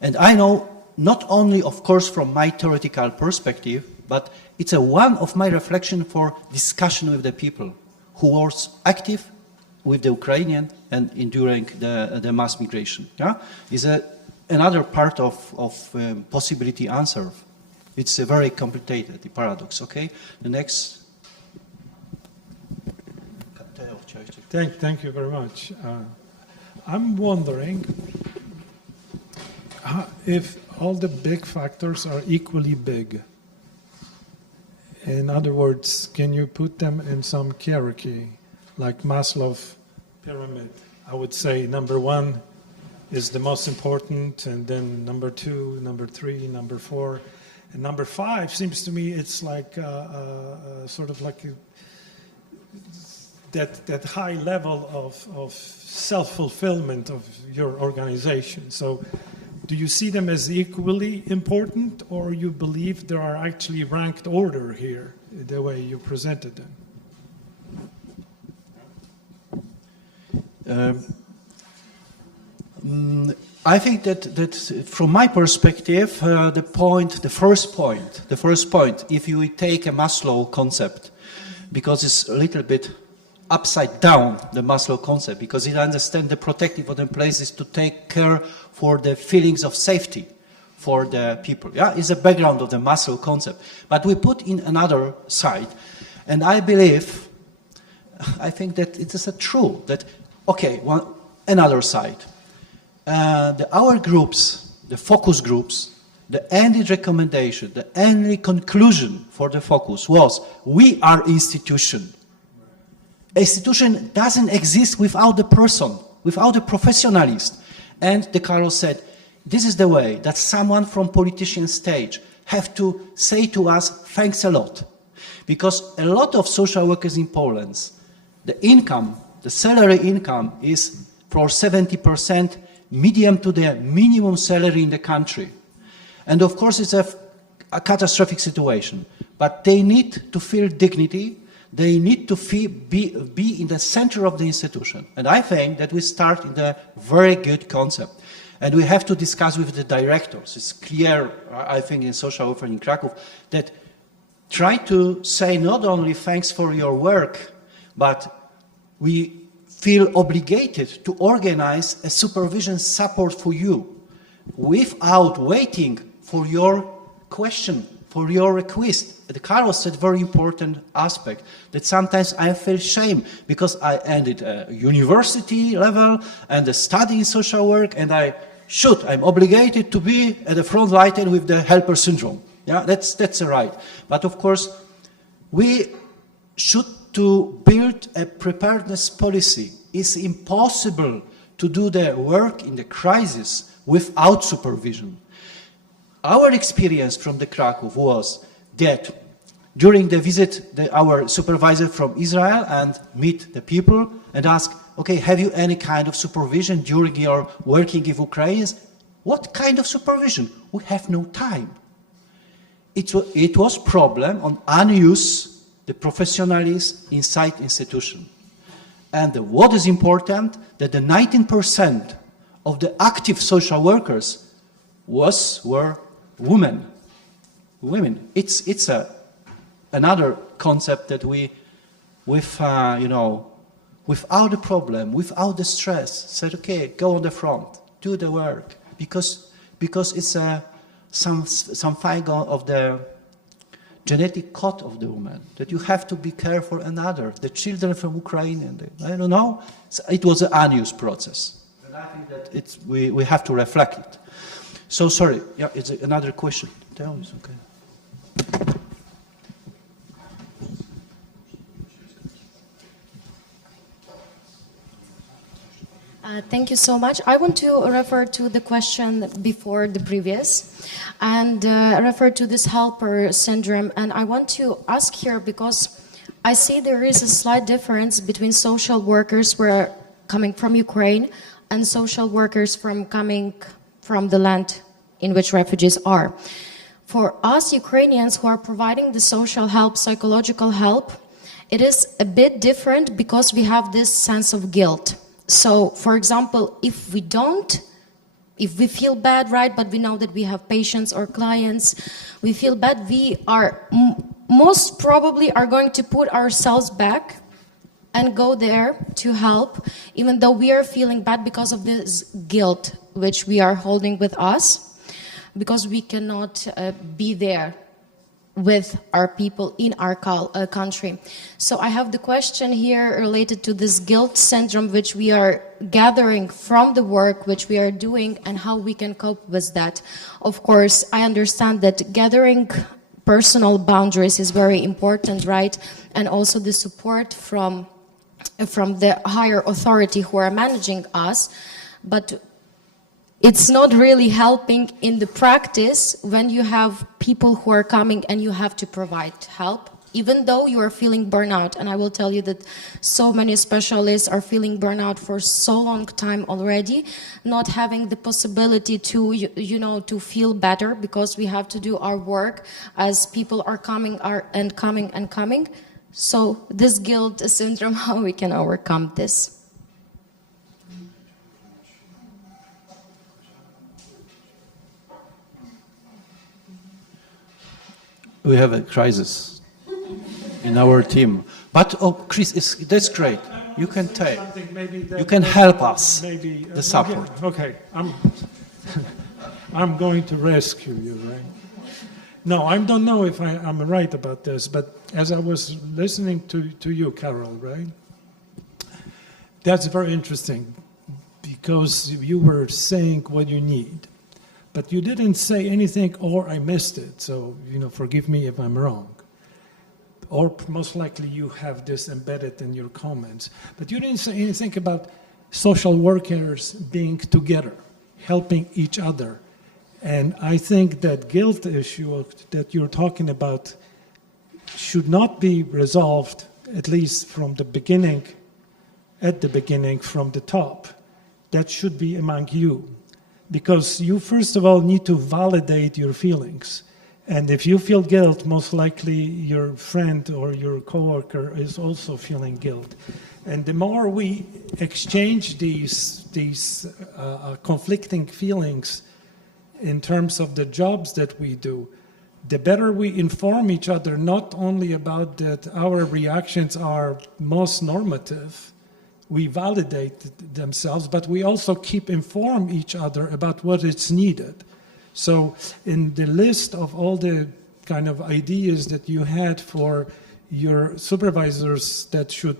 And I know not only, of course, from my theoretical perspective, but it's one of my reflection for discussion with the people who was active with the Ukrainian and during the mass migration. Yeah, is another part of possibility answer. It's a very complicated, the paradox. Okay, the next. Thank you very much. I'm wondering if all the big factors are equally big. In other words, can you put them in some hierarchy, like Maslow's pyramid? I would say number 1 is the most important, and then number 2, number 3, number 4, and number 5 seems to me it's like sort of like that high level of self-fulfillment of your organization. So do you see them as equally important, or you believe there are actually ranked order here, the way you presented them? I think that from my perspective, the first point, if you take a Maslow concept, because it's a little bit upside down, the Maslow concept, because it understands the protective of the place is to take care for the feelings of safety for the people. Yeah, it's the background of the Maslow concept. But we put in another side, and I think that it is true that, okay, another side. Our groups, the focus groups, the ended recommendation, the ended conclusion for the focus was, we are institution. Institution doesn't exist without the person, without the professionalist. And De Carlos said, this is the way that someone from politician stage have to say to us, thanks a lot. Because a lot of social workers in Poland, the income, the salary income is for 70% medium to the minimum salary in the country. And of course it's a catastrophic situation, but they need to feel dignity. They need to be in the center of the institution. And I think that we start in a very good concept. And we have to discuss with the directors. It's clear, I think, in social welfare in Krakow, that try to say not only thanks for your work, but we feel obligated to organize a supervision support for you without waiting for your question, for your request. Carlos said very important aspect that sometimes I feel shame because I ended a university level and a study in social work, and I'm obligated to be at the front line with the helper syndrome. Yeah, that's right. But of course, we should to build a preparedness policy. It's impossible to do the work in the crisis without supervision. Our experience from the Krakow was that during the visit, our supervisor from Israel and meet the people and ask, okay, have you any kind of supervision during your working with Ukrainians? What kind of supervision? We have no time. It was problem on unused the professionalism inside institution. And what is important, that the 19% of the active social workers were women. Women. It's another concept that we, without the problem, without the stress, said, okay, go on the front, do the work, because it's something of the genetic code of the woman, that you have to be careful another, the children from Ukraine, and I don't know. It was an unused process. And I think that we have to reflect it. So sorry, yeah, it's another question. Tell me, okay. Thank you so much. I want to refer to the question before the previous and refer to this helper syndrome. And I want to ask here because I see there is a slight difference between social workers who are coming from Ukraine and social workers coming from the land in which refugees are. For us Ukrainians who are providing the social help, psychological help, it is a bit different because we have this sense of guilt. So, for example, if we feel bad, right, but we know that we have patients or clients, we feel bad, we are most probably are going to put ourselves back and go there to help, even though we are feeling bad because of this guilt which we are holding with us, because we cannot be there with our people in our country. So I have the question here related to this guilt syndrome which we are gathering from the work which we are doing and how we can cope with that. Of course, I understand that gathering personal boundaries is very important, right? And also the support from the higher authority who are managing us, but it's not really helping in the practice when you have people who are coming and you have to provide help, even though you are feeling burnout. And I will tell you that so many specialists are feeling burnout for so long time already, not having the possibility to, to feel better because we have to do our work as people are coming and coming. So this guilt syndrome, how we can overcome this? We have a crisis in our team. But, oh, Chris, that's great. You can take. You can help us, the support. Okay, I'm going to rescue you, right? No, I don't know if I'm right about this, but as I was listening to you, Carol, right? That's very interesting because you were saying what you need. But you didn't say anything, or I missed it, so, forgive me if I'm wrong. Or most likely you have this embedded in your comments. But you didn't say anything about social workers being together, helping each other. And I think that guilt issue that you're talking about should not be resolved, at least from the beginning, from the top. That should be among you. Because you, first of all, need to validate your feelings. And if you feel guilt, most likely your friend or your coworker is also feeling guilt. And the more we exchange these conflicting feelings in terms of the jobs that we do, the better we inform each other, not only about that our reactions are most normative, we validate themselves, but we also keep inform each other about what is needed. So in the list of all the kind of ideas that you had for your supervisors that should,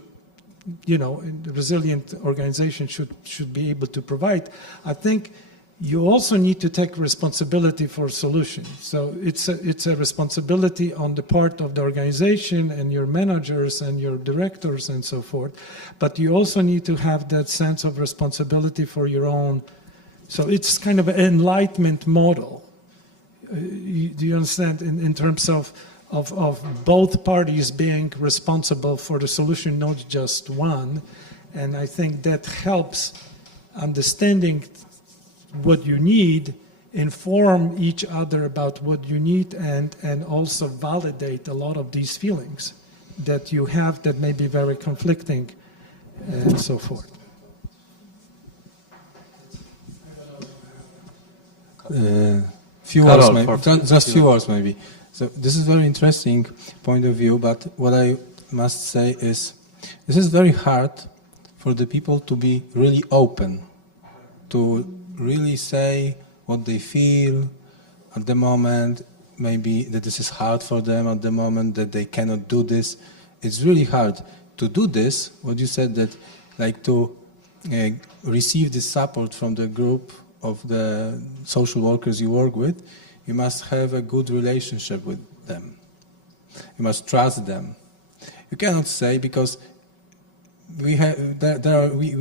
the resilient organization should be able to provide, I think you also need to take responsibility for solutions. So it's a responsibility on the part of the organization and your managers and your directors and so forth. But you also need to have that sense of responsibility for your own. So it's kind of an enlightenment model. Do you understand? In terms of both parties being responsible for the solution, not just one. And I think that helps understanding what you need, inform each other about what you need, and also validate a lot of these feelings that you have that may be very conflicting and so forth. Few words, maybe. Just few words, maybe. So this is very interesting point of view, but what I must say is this is very hard for the people to be really open, to really say what they feel at the moment, maybe that this is hard for them at the moment, that they cannot do this. It's really hard to do this, what you said, that like to receive this support from the group of the social workers you work with, you must have a good relationship with them. You must trust them. You cannot say, because we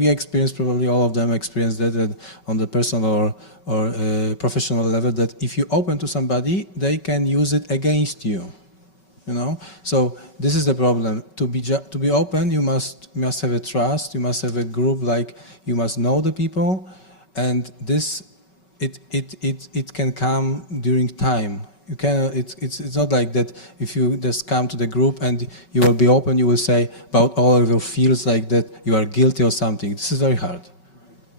experience, probably all of them experience that on the personal or professional level, that if you open to somebody, they can use it against you. So this is the problem. To be open, you must have a trust. You must have a group, like you must know the people, and this it can come during time. You can. It's not like that. If you just come to the group and you will be open, you will say about all of your feels like that you are guilty or something. This is very hard.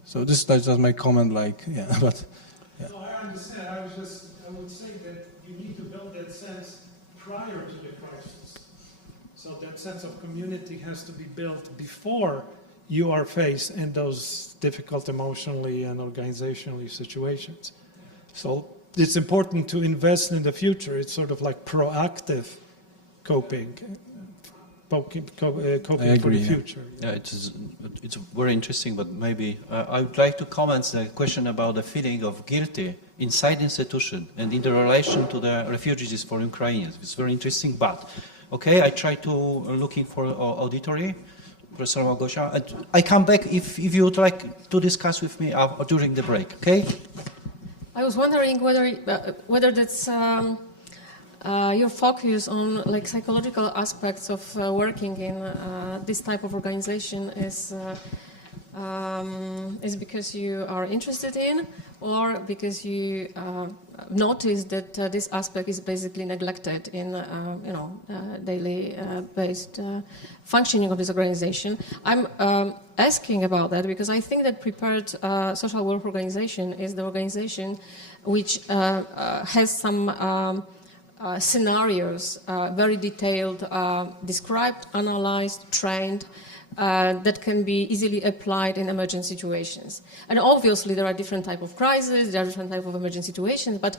So this is just my comment. Like, yeah, but yeah. No, I understand. I would say that you need to build that sense prior to the crisis. So that sense of community has to be built before you are faced in those difficult emotionally and organizationally situations. So it's important to invest in the future. It's sort of like proactive coping for the future. Yeah, it's very interesting, but maybe I would like to comment the question about the feeling of guilty inside the institution and in the relation to the refugees for Ukrainians. It's very interesting, but okay, I try to looking for auditory. Professor Małgosia, and I come back if you would like to discuss with me during the break, okay? I was wondering whether that's your focus on like psychological aspects of working in this type of organization is because you are interested in, or because you noticed that this aspect is basically neglected in daily based functioning of this organization. I'm asking about that because I think that prepared social work organization is the organization which has some scenarios, very detailed, described, analyzed, trained, that can be easily applied in emergency situations. And obviously there are different types of crises, there are different types of emergency situations, but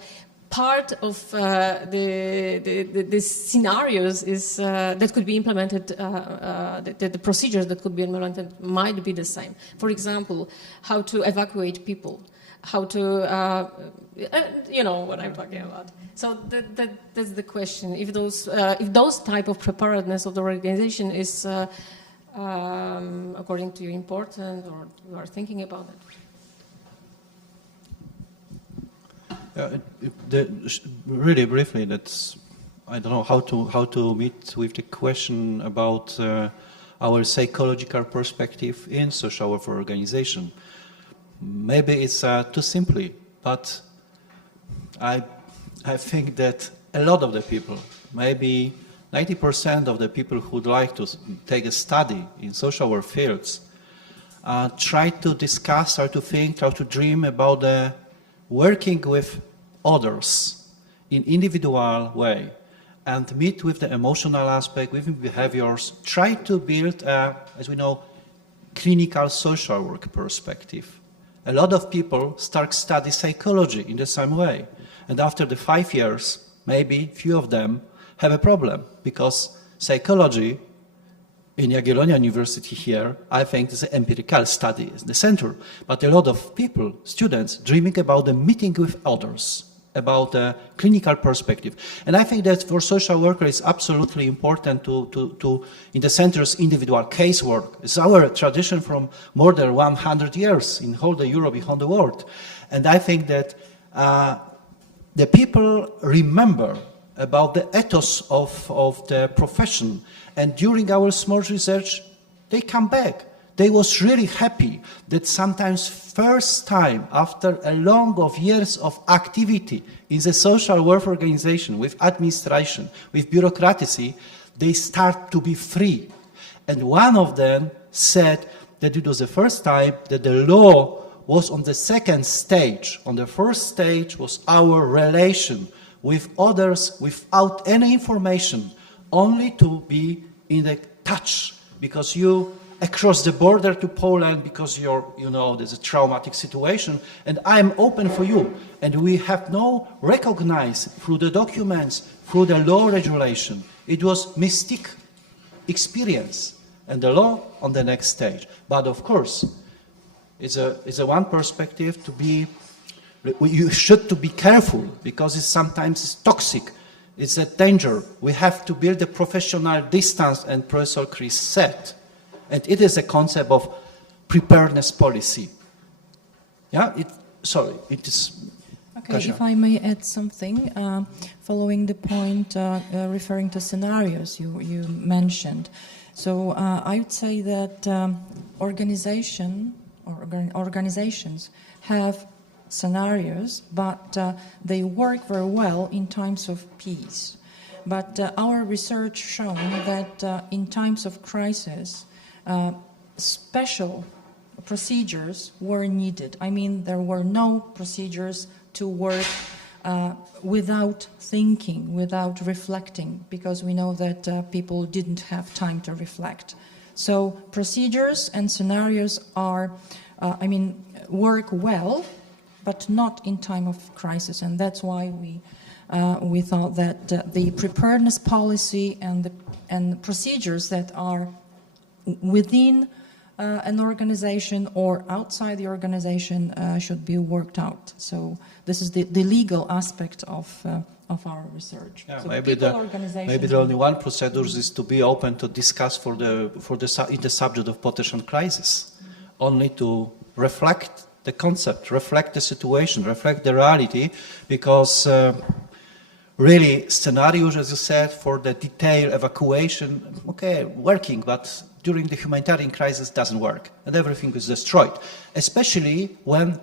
part of the scenarios is that could be implemented, the procedures that could be implemented might be the same. For example, how to evacuate people, how to, you know what I'm talking about. So that's the question. If those type of preparedness of the organization is according to you important, or you are thinking about it? Really briefly, that's I don't know how to meet with the question about our psychological perspective in social welfare organization. Maybe it's too simply, but I think that a lot of the people, maybe 90% of the people who'd like to take a study in social work fields try to discuss, or to think, or to dream about working with others in individual way and meet with the emotional aspect, with behaviors, try to build, as we know, clinical social work perspective. A lot of people start study psychology in the same way. And after the 5 years, maybe few of them have a problem, because psychology in Jagiellonian University here, I think is an empirical study is the center. But a lot of people, students, dreaming about the meeting with others, about the clinical perspective. And I think that for social workers it's absolutely important to in the centers, individual casework. It's our tradition from more than 100 years in whole the Europe, in whole the world. And I think that the people remember about the ethos of the profession. And during our small research, they come back. They was really happy that sometimes first time after a long of years of activity in the social welfare organization, with administration, with bureaucracy, they start to be free. And one of them said that it was the first time that the law was on the second stage. On the first stage was our relation with others without any information, only to be in the touch, because you across the border to Poland, because there's a traumatic situation, and I'm open for you. And we have no recognized through the documents, through the law regulation. It was mystic experience, and the law on the next stage. But of course, it's a one perspective to be. You should to be careful, because it's sometimes toxic. It's a danger. We have to build a professional distance, and Professor Chris said. And it is a concept of preparedness policy. Yeah, it is. Okay, Kasia. if I may add something, following the point referring to scenarios you mentioned. So I would say that organizations have scenarios, but they work very well in times of peace. But our research shown that in times of crisis, special procedures were needed. I mean, there were no procedures to work without thinking, without reflecting, because we know that people didn't have time to reflect. So procedures and scenarios are, work well, but not in time of crisis, and that's why we thought that the preparedness policy and procedures that are within an organization or outside the organization should be worked out. So this is the legal aspect of our research. Yeah, so maybe the only one procedure is to be open to discuss in the subject of potential crisis, only to reflect the concept, reflect the situation, reflect the reality, because really scenarios, as you said, for the detailed evacuation, okay, working, but during the humanitarian crisis doesn't work, and everything is destroyed. Especially when,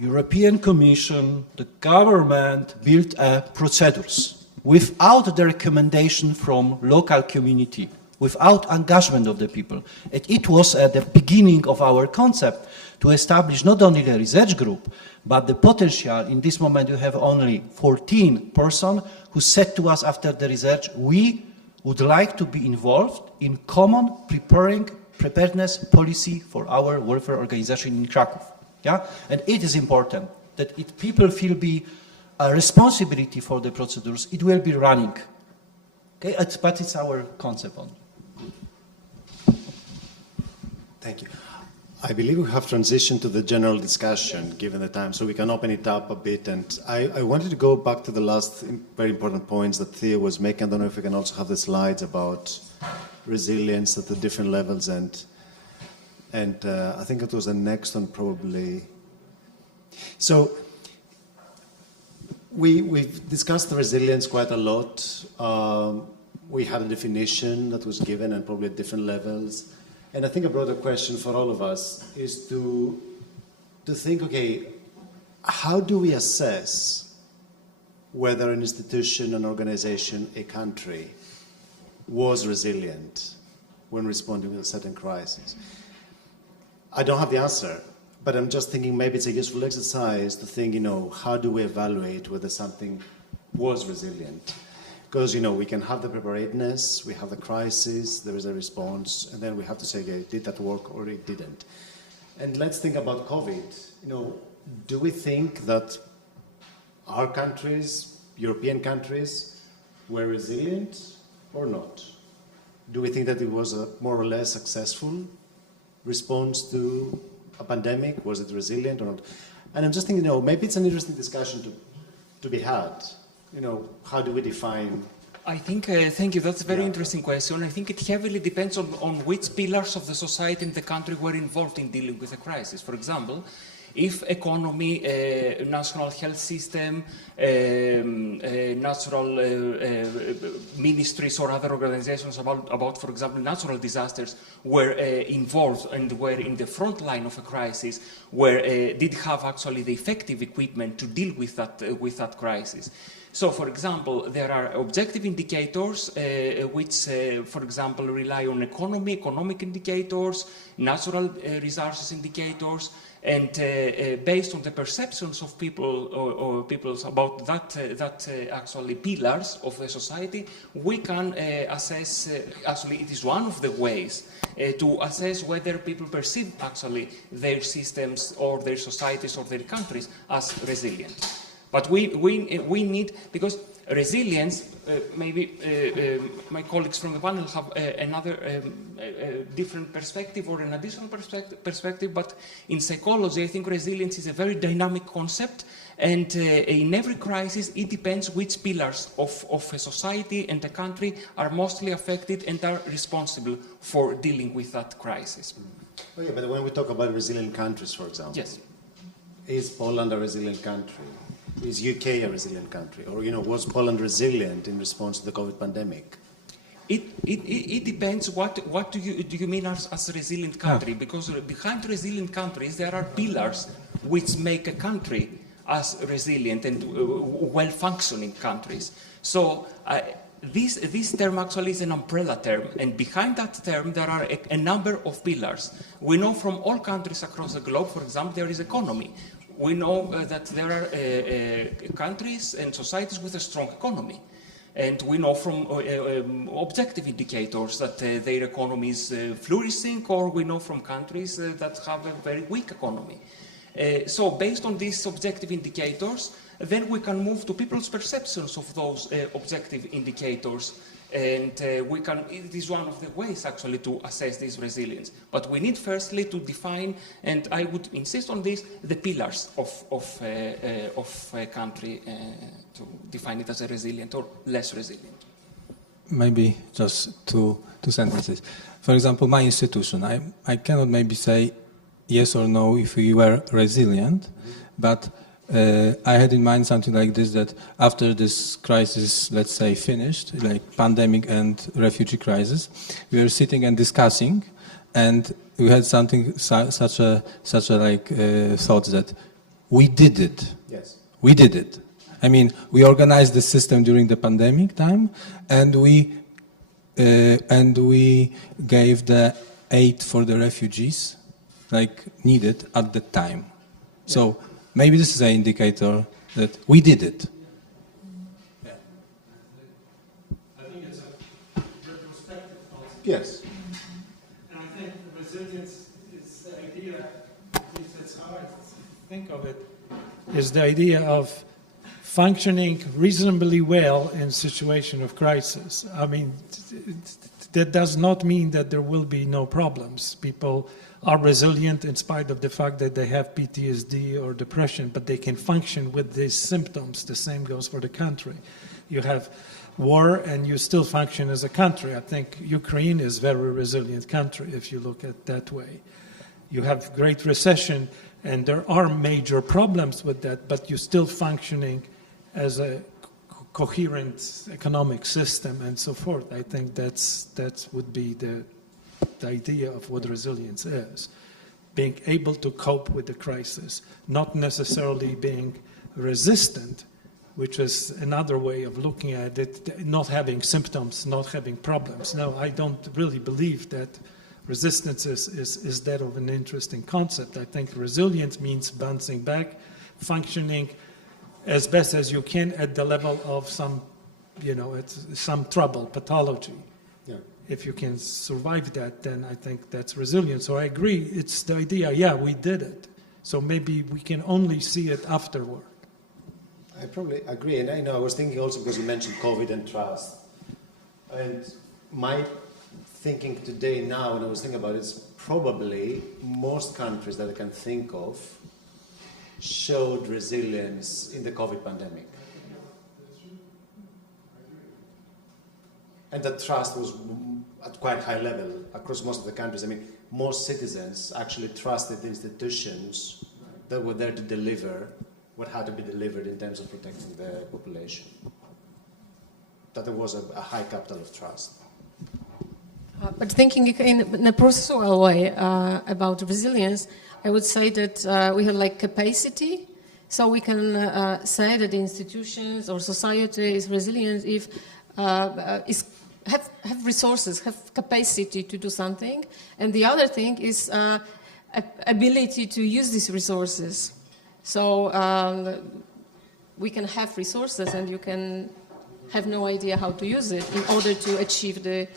European Commission, the government built procedures without the recommendation from local community, without engagement of the people. It was at the beginning of our concept to establish not only the research group, but the potential. In this moment, you have only 14 persons who said to us after the research, we would like to be involved in common preparedness policy for our welfare organization in Krakow. Yeah? And it is important that if people feel a responsibility for the procedures, it will be running. Okay? But it's our concept only. Thank you. I believe we have transitioned to the general discussion, given the time, so we can open it up a bit. And I wanted to go back to the last very important points that Thea was making. I don't know if we can also have the slides about resilience at the different levels. And I think it was the next one, probably. So we've discussed the resilience quite a lot. We had a definition that was given, and probably at different levels. And I think a broader question for all of us is to think, okay, how do we assess whether an institution, an organization, a country was resilient when responding to a certain crisis? I don't have the answer, but I'm just thinking maybe it's a useful exercise to think, how do we evaluate whether something was resilient? Because, we can have the preparedness, we have the crisis, there is a response, and then we have to say, okay, did that work or it didn't? And let's think about COVID. Do we think that our countries, European countries, were resilient or not? Do we think that it was a more or less successful response to a pandemic? Was it resilient or not? And I'm just thinking, maybe it's an interesting discussion to be had. How do we define? I think, thank you, that's a very interesting question. I think it heavily depends on which pillars of the society and the country were involved in dealing with the crisis. For example, if economy, national health system, natural ministries or other organizations about, for example, natural disasters were involved and were in the front line of a crisis, did have actually the effective equipment to deal with that crisis. So, for example, there are objective indicators which, for example, rely on economic indicators, natural resources indicators, and based on the perceptions of people or peoples about that actually pillars of the society, we can assess, actually it is one of the ways to assess whether people perceive actually their systems or their societies or their countries as resilient. But we need, because resilience, maybe my colleagues from the panel have another different perspective or an additional perspective, but in psychology I think resilience is a very dynamic concept, and in every crisis it depends which pillars of a society and a country are mostly affected and are responsible for dealing with that crisis. Okay, but when we talk about resilient countries, for example, yes. Is Poland a resilient country? Is UK a resilient country? Or, was Poland resilient in response to the COVID pandemic? It depends what do you mean as a resilient country, because behind resilient countries there are pillars which make a country as resilient and well-functioning countries. So this term actually is an umbrella term, and behind that term there are a number of pillars. We know from all countries across the globe, for example, there is economy. We know that there are countries and societies with a strong economy. And we know from objective indicators that their economy is flourishing, or we know from countries that have a very weak economy. So based on these objective indicators, then we can move to people's perceptions of those objective indicators, and it is one of the ways actually to assess this resilience. But we need firstly to define, and I would insist on this, the pillars of a country to define it as a resilient or less resilient. Maybe just two sentences. For example, my institution, I cannot maybe say yes or no if we were resilient, but I had in mind something like this, that after this crisis, let's say, finished, like pandemic and refugee crisis, we were sitting and discussing, and we had something such a thought that we did it. Yes. We did it. I mean, we organized the system during the pandemic time, and we gave the aid for the refugees, like needed at the time. So maybe this is an indicator that we did it. I think it's a retrospective concept. Yes. And I think resilience is the idea, at least that's how I think of it, is the idea of functioning reasonably well in situation of crisis. I mean, that does not mean that there will be no problems. People are resilient in spite of the fact that they have PTSD or depression, but they can function with these symptoms. The same goes for the country. You have war and you still function as a country. I think Ukraine is a very resilient country if you look at it that way. You have great recession and there are major problems with that, but you're still functioning as a coherent economic system and so forth. I think that would be the idea of what resilience is. Being able to cope with the crisis, not necessarily being resistant, which is another way of looking at it, not having symptoms, not having problems. No, I don't really believe that resistance is that of an interesting concept. I think resilience means bouncing back, functioning as best as you can at the level of some, some trouble, pathology. Yeah. If you can survive that, then I think that's resilience. So I agree, it's the idea, yeah, we did it. So maybe we can only see it afterward. I probably agree, and I was thinking also because you mentioned COVID and trust. And my thinking today now, when I was thinking about it, is probably most countries that I can think of showed resilience in the COVID pandemic. And the trust was at quite high level across most of the countries. I mean, most citizens actually trusted the institutions that were there to deliver what had to be delivered in terms of protecting the population. That there was a high capital of trust. But thinking in a processual way about resilience, I would say that we have like capacity. So we can say that the institutions or society is resilient if have resources, have capacity to do something. And the other thing is ability to use these resources. So we can have resources and you can have no idea how to use it in order to achieve the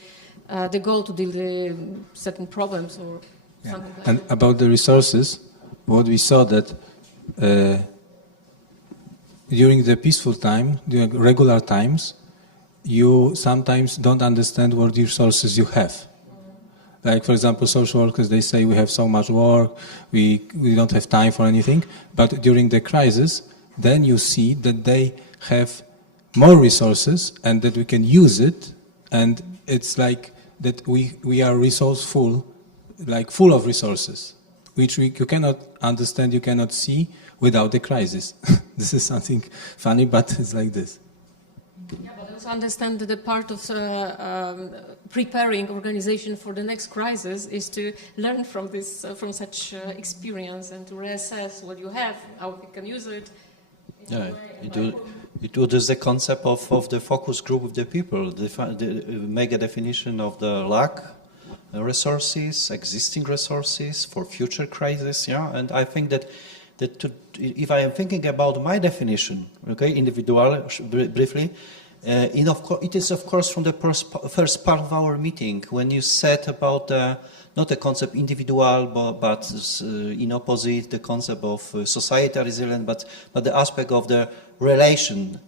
goal to deal with certain problems or something like that. And about the resources, what we saw that during the peaceful time, during regular times, you sometimes don't understand what resources you have. Like, for example, social workers, they say we have so much work, we don't have time for anything. But during the crisis, then you see that they have more resources and that we can use it. And it's like that we are resourceful, like full of resources, which you cannot understand, you cannot see without the crisis. This is something funny, but it's like this. Yeah, but also understand that the part of preparing organization for the next crisis is to learn from this, from such experience, and to reassess what you have, how you can use it. Yeah, it was the concept of the focus group with the people, make a definition of the lack resources, existing resources for future crises. Yeah, and I think that if I am thinking about my definition, okay, individual, briefly, it is of course from the first part of our meeting when you said about not the concept individual, but in opposite the concept of society resilient, but the aspect of the relation,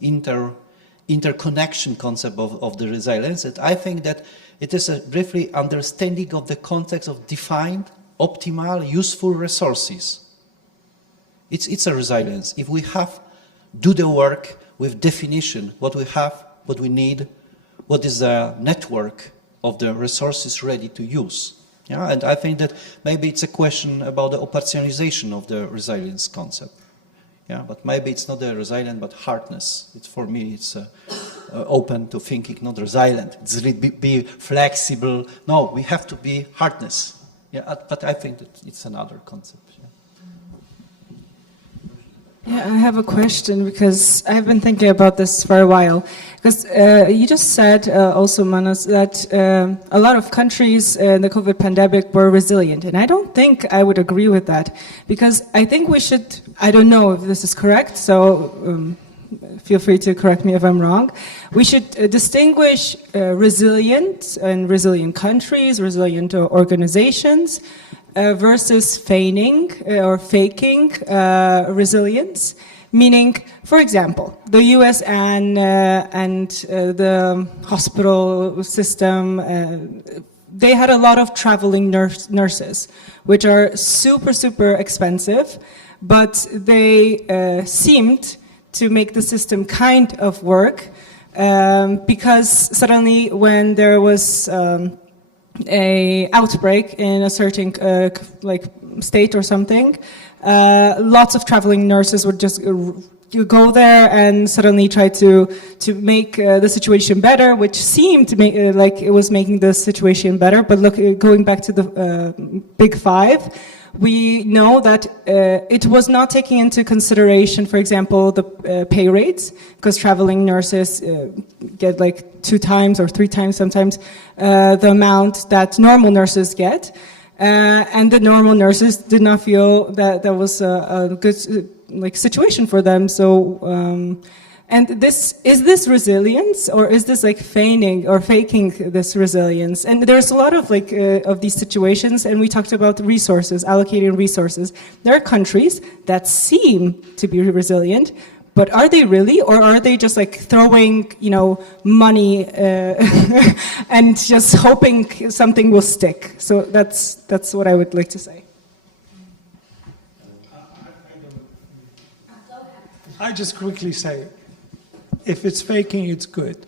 interconnection concept of the resilience. And I think that it is a briefly understanding of the context of defined, optimal, useful resources. It's a resilience. If we do the work with definition, what we have, what we need, what is the network of the resources ready to use. Yeah, and I think that maybe it's a question about the operationalization of the resilience concept. Yeah, but maybe it's not the resilient, but hardness. For me, it's open to thinking, not resilient. It's really be flexible. No, we have to be hardness. Yeah, but I think that it's another concept. Yeah, I have a question because I've been thinking about this for a while. Because you just said also, Manos, that a lot of countries in the COVID pandemic were resilient. And I don't think I would agree with that. Because I think we should, I don't know if this is correct, so feel free to correct me if I'm wrong. We should distinguish resilient and resilient countries, resilient organizations, versus feigning or faking resilience, meaning, for example, the U.S. and the hospital system, they had a lot of traveling nurses, which are super, super expensive, but they seemed to make the system kind of work because suddenly when there was a outbreak in a certain like state or something, lots of traveling nurses would just go there and suddenly try to make the situation better, which seemed to make like it was making the situation better. But look, going back to the Big Five, we know that it was not taking into consideration, for example, the pay rates, because traveling nurses get like 2 times or 3 times sometimes the amount that normal nurses get. And the normal nurses did not feel that that was a good like situation for them. So, and is this resilience, or is this like feigning or faking this resilience? And there's a lot of like of these situations, and we talked about resources, allocating resources. There are countries that seem to be resilient, but are they really, or are they just like throwing, money and just hoping something will stick? So that's what I would like to say. I just quickly say, if it's faking, it's good.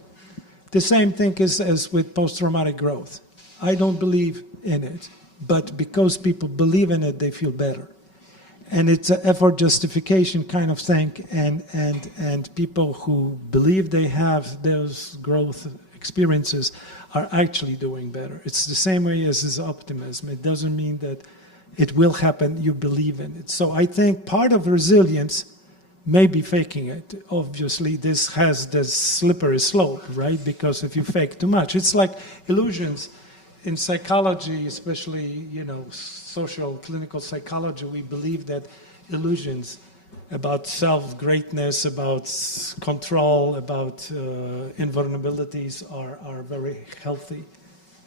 The same thing as with post-traumatic growth. I don't believe in it, but because people believe in it, they feel better. And it's an effort justification kind of thing, and people who believe they have those growth experiences are actually doing better. It's the same way as is optimism. It doesn't mean that it will happen, you believe in it. So I think part of resilience may be faking it. Obviously, this has this slippery slope, right? Because if you fake too much, it's like illusions. In psychology, especially, social clinical psychology, we believe that illusions about self-greatness, about control, about invulnerabilities are very healthy.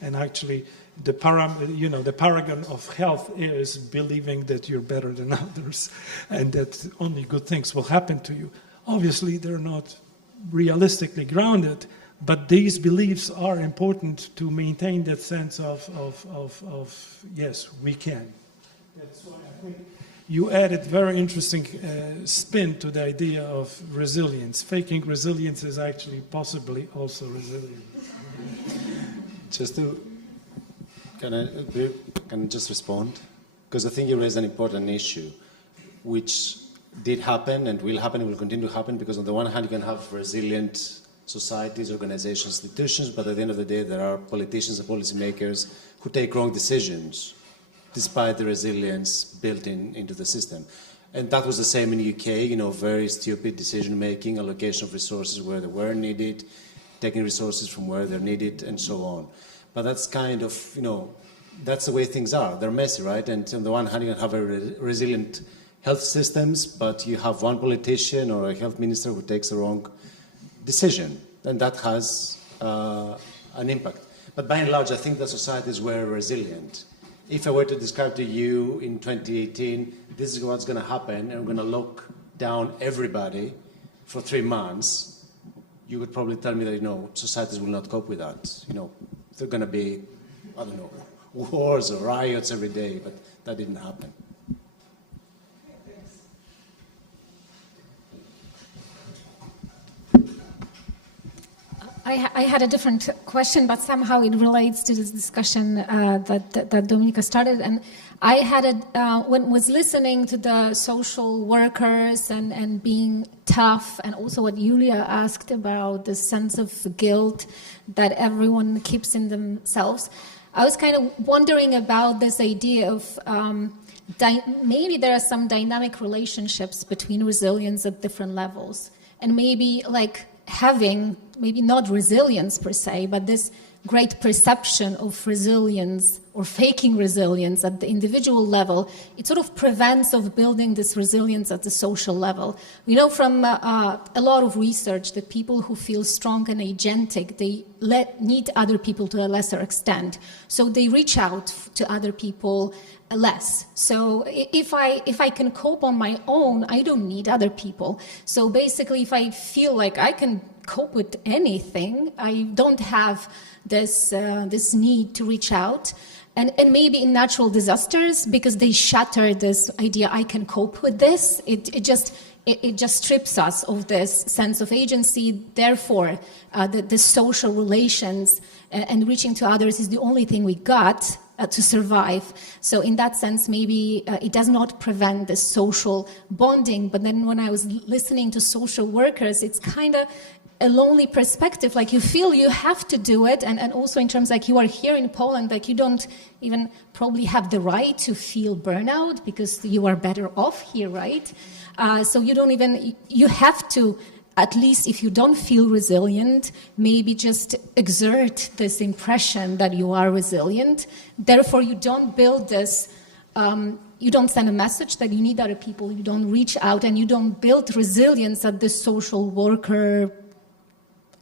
And actually, the paragon of health is believing that you're better than others and that only good things will happen to you. Obviously, they're not realistically grounded, but these beliefs are important to maintain that sense of yes, we can. That's why I think you added very interesting spin to the idea of resilience. Faking resilience is actually possibly also resilient. Just to, can I just respond? Because I think you raised an important issue, which did happen and will happen and will continue to happen, because on the one hand you can have resilient societies, organizations, institutions, but at the end of the day, there are politicians and policymakers who take wrong decisions, despite the resilience built into the system. And that was the same in the UK, very stupid decision-making, allocation of resources where they were needed, taking resources from where they're needed, and so on. But that's kind of, that's the way things are. They're messy, right? And on the one hand, you have very resilient health systems, but you have one politician or a health minister who takes the wrong decision, and that has an impact. But by and large, I think that societies were resilient. If I were to describe to you in 2018, this is what's going to happen, and we're going to lock down everybody for 3 months, you would probably tell me that, societies will not cope with that. There are going to be, I don't know, wars or riots every day, but that didn't happen. I had a different question, but somehow it relates to this discussion that Dominika started. And I had when was listening to the social workers and being tough, and also what Julia asked about the sense of guilt that everyone keeps in themselves. I was kind of wondering about this idea of maybe there are some dynamic relationships between resilience at different levels, and maybe like having maybe not resilience per se, but this great perception of resilience or faking resilience at the individual level, it sort of prevents of building this resilience at the social level. We know from a lot of research that people who feel strong and agentic, they need other people to a lesser extent. So they reach out to other people less. So if I can cope on my own, I don't need other people. So basically, if I feel like I can cope with anything, I don't have this need to reach out. And maybe in natural disasters, because they shatter this idea, I can cope with this, it just strips us of this sense of agency. Therefore, the social relations and reaching to others is the only thing we got to survive. So in that sense, maybe it does not prevent the social bonding. But then when I was listening to social workers, it's kind of a lonely perspective, like you feel you have to do it, and also in terms like you are here in Poland, like you don't even probably have the right to feel burnout because you are better off here, right? So you have to, at least if you don't feel resilient, maybe just exert this impression that you are resilient. Therefore, you don't build this, you don't send a message that you need other people, you don't reach out, and you don't build resilience at the social worker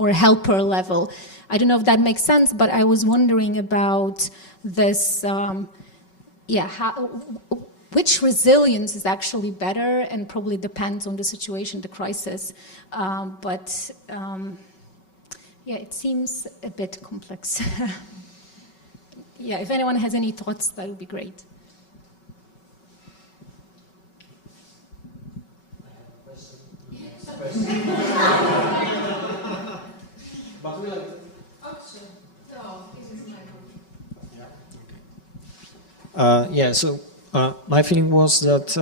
or helper level. I don't know if that makes sense, but I was wondering about this, which resilience is actually better, and probably depends on the situation, the crisis. It seems a bit complex. If anyone has any thoughts, that would be great. My feeling was that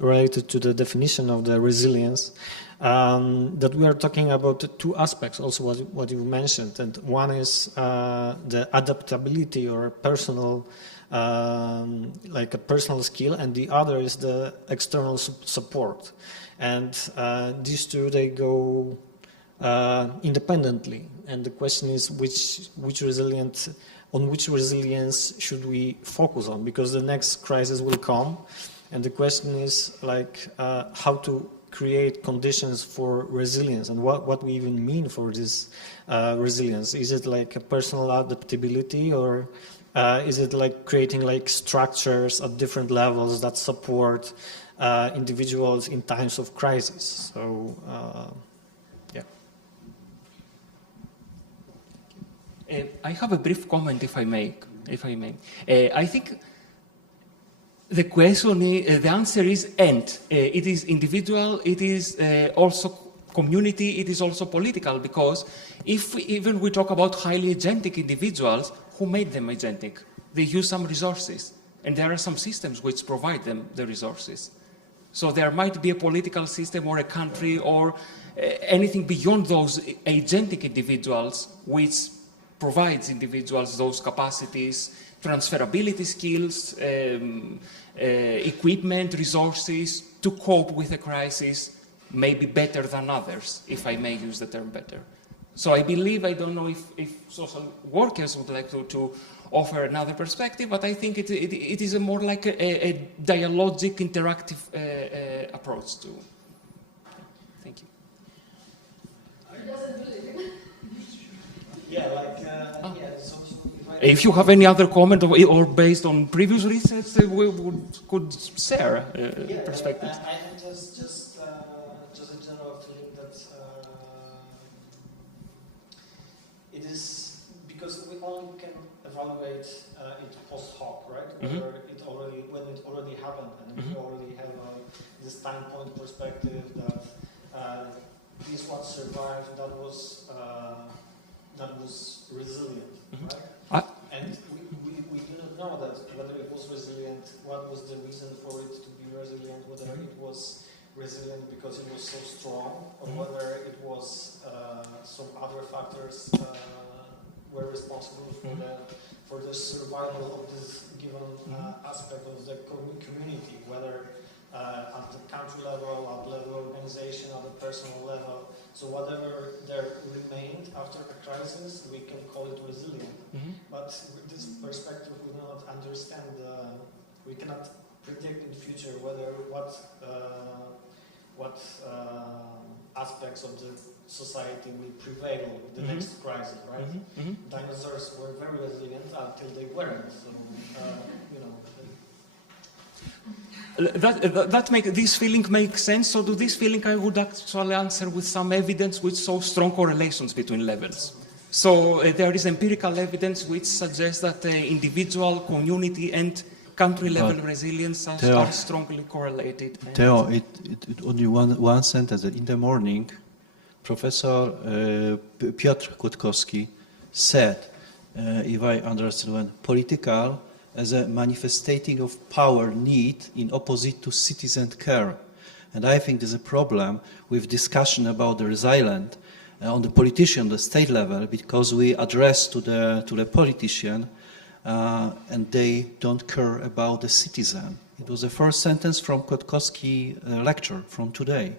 related to the definition of the resilience, that we are talking about two aspects, also what you mentioned. And one is the adaptability or personal, like a personal skill, and the other is the external support. And these two, they go independently. And the question is on which resilience should we focus on? Because the next crisis will come, and the question is how to create conditions for resilience, and what we even mean for this resilience. Is it like a personal adaptability, or is it like creating like structures at different levels that support individuals in times of crisis? So, I have a brief comment, if I may. I think the question, the answer is and. It is individual, it is also community, it is also political, because if even we talk about highly agentic individuals, who made them agentic? They use some resources, and there are some systems which provide them the resources. So there might be a political system or a country or anything beyond those agentic individuals, which provides individuals those capacities, transferability skills, equipment, resources to cope with a crisis maybe better than others, if I may use the term better. So I believe, I don't know if social workers would like to offer another perspective, but I think it is a more like a dialogic, interactive approach to. Thank you. Yeah, like, if you have any other comment or based on previous research, we could share perspectives. I have just a general feeling that it is because we only can evaluate it post hoc, right? Whether when it already happened, and we already have this standpoint perspective that this what survived, that was resilient, right? And we do not know that whether it was resilient, what was the reason for it to be resilient, whether it was resilient because it was so strong, or whether it was some other factors were responsible for the survival of this given aspect of the community, whether at the country level, at level organization, at the personal level. So whatever there remained after a crisis, we can call it resilient. But with this perspective, we do not understand, we cannot predict in the future whether what aspects of the society will prevail with the next crisis, right? Dinosaurs were very resilient until they weren't. So, This feeling makes sense. So to this feeling, I would actually answer with some evidence which shows strong correlations between levels. So there is empirical evidence which suggests that individual, community, and country-level resilience are strongly correlated. Theo, only one sentence. In the morning, Professor Piotr Kłodkowski said, if I understand well, political as a manifesting of power need in opposite to citizen care. And I think there's a problem with discussion about the resilient on the politician, the state level, because we address to the politician and they don't care about the citizen. It was the first sentence from Kłodkowski lecture from today.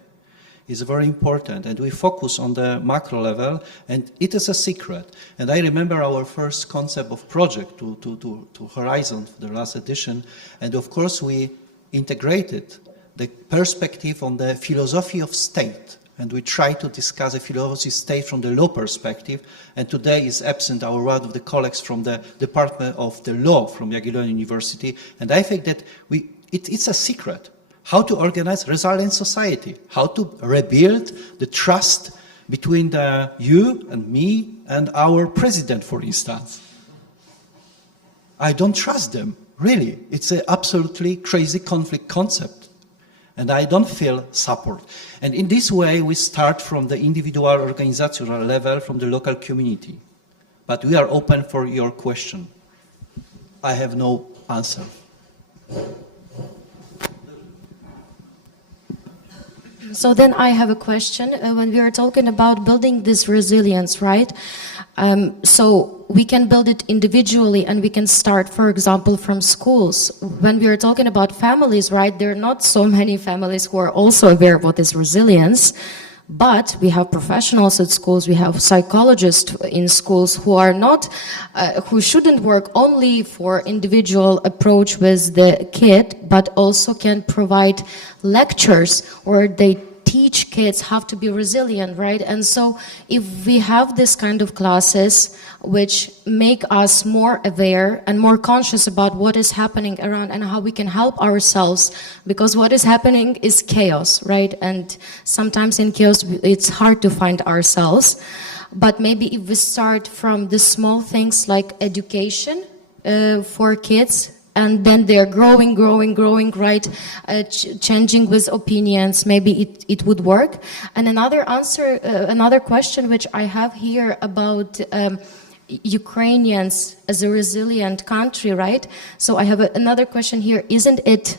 It's very important, and we focus on the macro level, and it is a secret. And I remember our first concept of project to Horizon, the last edition, and of course we integrated the perspective on the philosophy of state, and we try to discuss a philosophy of state from the law perspective, and today is absent one of the colleagues from the Department of the Law from Jagiellonian University, and I think that it's a secret. How to organize resilient society, how to rebuild the trust between you and me and our president, for instance. I don't trust them, really. It's an absolutely crazy conflict concept, and I don't feel support. And in this way, we start from the individual organizational level, from the local community. But we are open for your question. I have no answer. So then I have a question. When we are talking about building this resilience, right? So we can build it individually and we can start, for example, from schools. When we are talking about families, right, there are not so many families who are also aware of what is resilience, but we have professionals at schools, we have psychologists in schools who are not, who shouldn't work only for individual approach with the kid, but also can provide lectures where they teach kids how to be resilient, right? And so if we have this kind of classes which make us more aware and more conscious about what is happening around and how we can help ourselves, because what is happening is chaos, right? And sometimes in chaos it's hard to find ourselves. But maybe if we start from the small things like education for kids, and then they're growing, right, changing with opinions, maybe it would work. And another question which I have here about Ukrainians as a resilient country, right? So I have another question here. Isn't it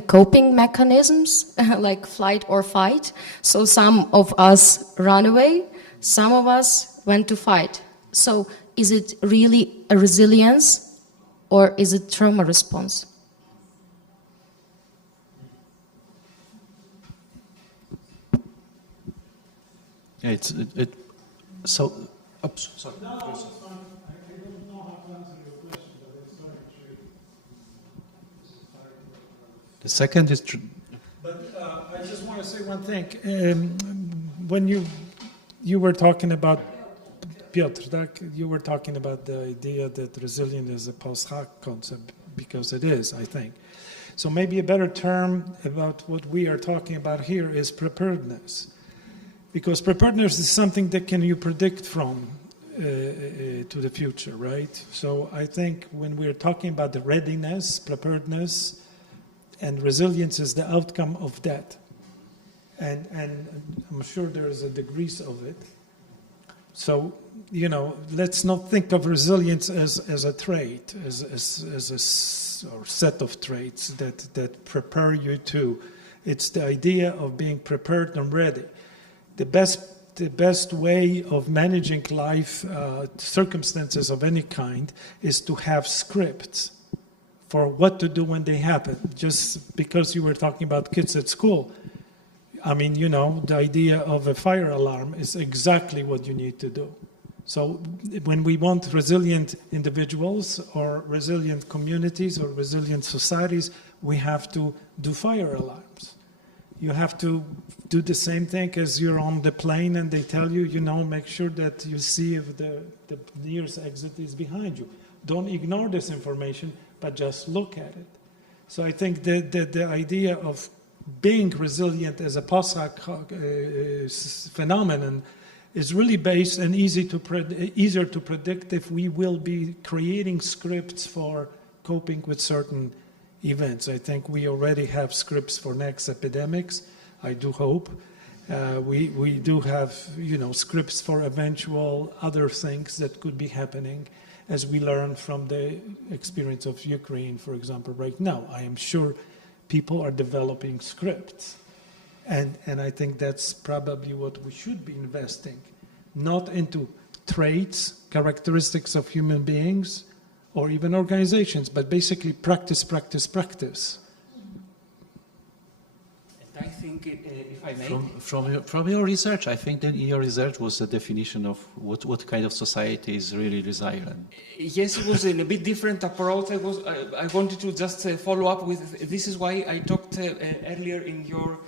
coping mechanisms like flight or fight. So some of us ran away, some of us went to fight. So is it really a resilience or is it trauma response? Yeah, so, oops, sorry. No, it's fine. I don't know how to answer your question, but it's very intriguing. The second is But I just want to say one thing. When you were talking about, Piotr, you were talking about the idea that resilience is a post-hoc concept, because it is, I think. So maybe a better term about what we are talking about here is preparedness. Because preparedness is something that can you predict from to the future, right? So I think when we're talking about the readiness, preparedness, and resilience is the outcome of that. And I'm sure there is a degrees of it. So, let's not think of resilience as a trait, as a or set of traits that prepare you to. It's the idea of being prepared and ready. The best way of managing life circumstances of any kind is to have scripts for what to do when they happen. Just because you were talking about kids at school, I mean, the idea of a fire alarm is exactly what you need to do. So when we want resilient individuals or resilient communities or resilient societies, we have to do fire alarms. You have to do the same thing as you're on the plane and they tell you, make sure that you see if the nearest exit is behind you. Don't ignore this information, but just look at it. So I think the idea of being resilient as a post-hoc phenomenon is really based and easier to predict if we will be creating scripts for coping with certain events. I think we already have scripts for next epidemics, I do hope. We do have, scripts for eventual other things that could be happening as we learn from the experience of Ukraine, for example, right now. I am sure people are developing scripts. And I think that's probably what we should be investing, not into traits, characteristics of human beings, or even organizations, but basically practice. And I think, if I may... From your research, I think that in your research was a definition of what kind of society is really resilient. Yes, it was in a bit different approach. I wanted to just follow up with, this is why I talked earlier in your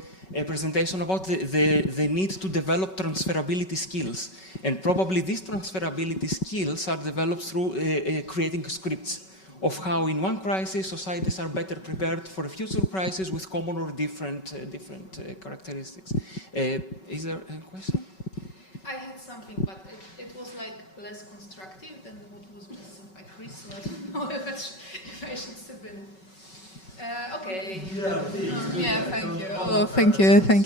presentation about the need to develop transferability skills. And probably these transferability skills are developed through creating scripts of how in one crisis societies are better prepared for a future crisis with common or different characteristics. Is there a question? I had something, but it was like less constructive than what was just said by Chris, so I don't know if I should step in. Okay. Yeah, thank you. Oh, thank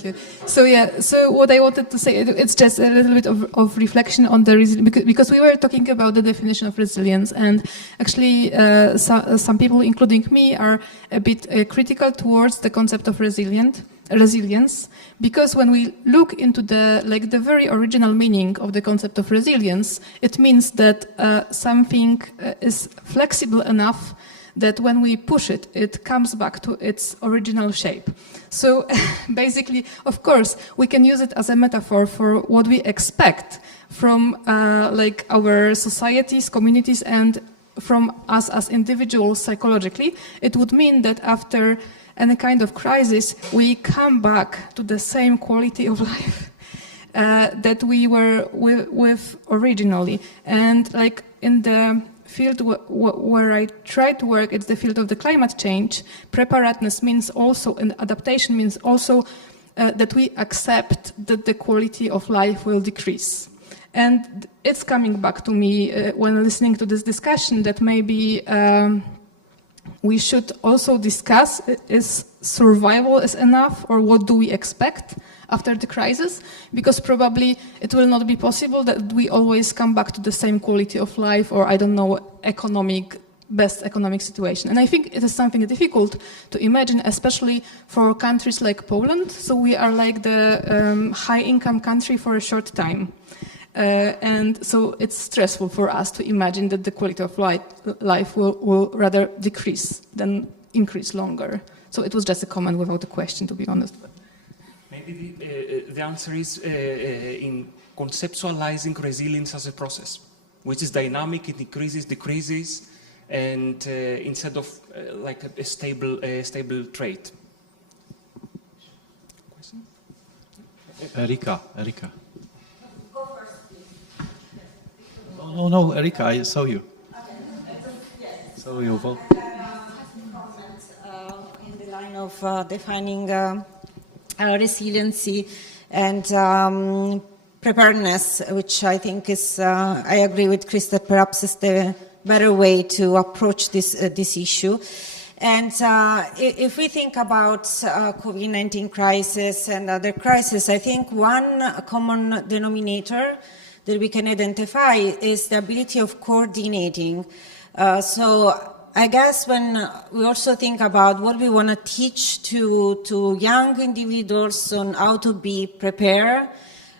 you. So what I wanted to say, it's just a little bit of reflection on the resilience, because we were talking about the definition of resilience, and actually some people, including me, are a bit critical towards the concept of resilience, because when we look into the very original meaning of the concept of resilience, it means that something is flexible enough that when we push it, it comes back to its original shape. So basically, of course, we can use it as a metaphor for what we expect from our societies, communities, and from us as individuals psychologically. It would mean that after any kind of crisis, we come back to the same quality of life that we were with originally. And like in the field where I try to work, it's the field of the climate change. Preparedness means also, and adaptation means also that we accept that the quality of life will decrease. And it's coming back to me when listening to this discussion that maybe we should also discuss, is survival is enough, or what do we expect after the crisis? Because probably it will not be possible that we always come back to the same quality of life, or I don't know, economic best economic situation. And I think it is something difficult to imagine, especially for countries like Poland. So we are like the high-income country for a short time. And so it's stressful for us to imagine that the quality of life will rather decrease than increase longer. So it was just a comment without a question, to be honest. Maybe the answer is in conceptualizing resilience as a process, which is dynamic, it increases, decreases, and instead of like a stable trait. Question? Erika. No, Erika, I saw you. Saw you. In the line of defining resiliency and preparedness, which I think is, I agree with Chris that perhaps is the better way to approach this issue. And if we think about COVID-19 crisis and other crises, I think one common denominator that we can identify is the ability of coordinating. So I guess when we also think about what we want to teach to young individuals on how to be prepared,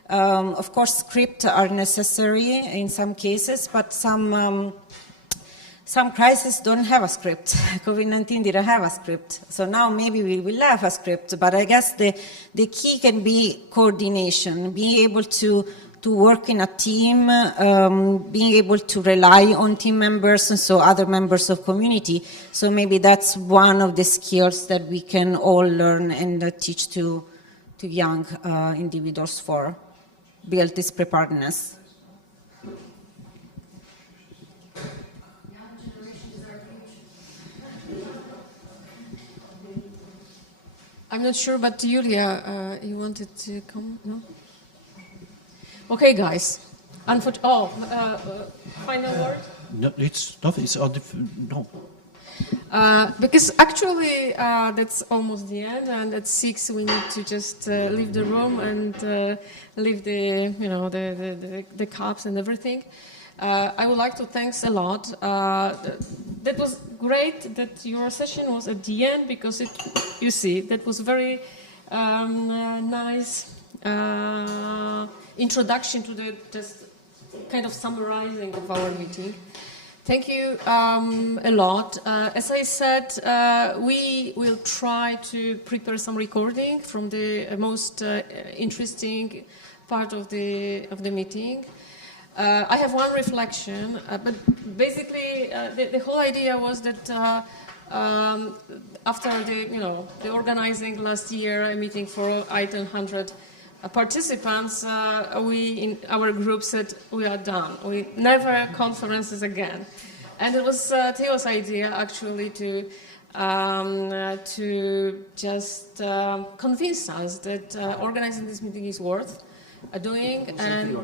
of course scripts are necessary in some cases, but some crises don't have a script. COVID-19 didn't have a script. So now maybe we will have a script, but I guess the key can be coordination, being able to work in a team, being able to rely on team members and so other members of community. So maybe that's one of the skills that we can all learn and teach to young individuals for build this preparedness. I'm not sure, but Julia, you wanted to come? No? Okay, guys. Final word? No, it's not. It's on the no. Because actually that's almost the end, and at 6 we need to just leave the room and leave the cups and everything. I would like to thanks a lot. That was great that your session was at the end, because you see that was very nice introduction to the just kind of summarizing of our meeting. Thank you a lot. As I said, we will try to prepare some recording from the most interesting part of the meeting. I have one reflection, but basically the whole idea was that after the organizing last year a meeting for 800 participants, we in our group said we are done. We never conferences again, and it was Theo's idea actually to just convince us that organizing this meeting is worth doing. And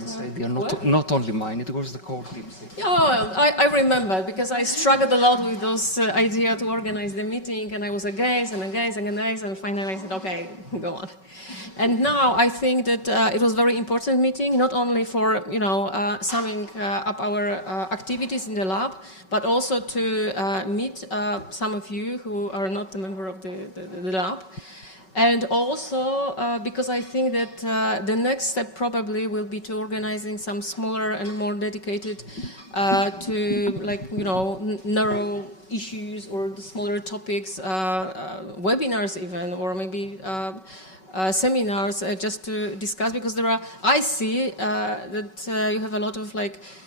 not only mine, it was the core team's. Yeah, well, I remember, because I struggled a lot with those idea to organize the meeting, and I was against, and finally I said, okay, go on. And now I think that it was a very important meeting, not only for summing up our activities in the lab, but also to meet some of you who are not a member of the lab. And also because I think that the next step probably will be to organizing some smaller and more dedicated to narrow issues or the smaller topics, webinars even, or maybe seminars just to discuss, because I see that you have a lot of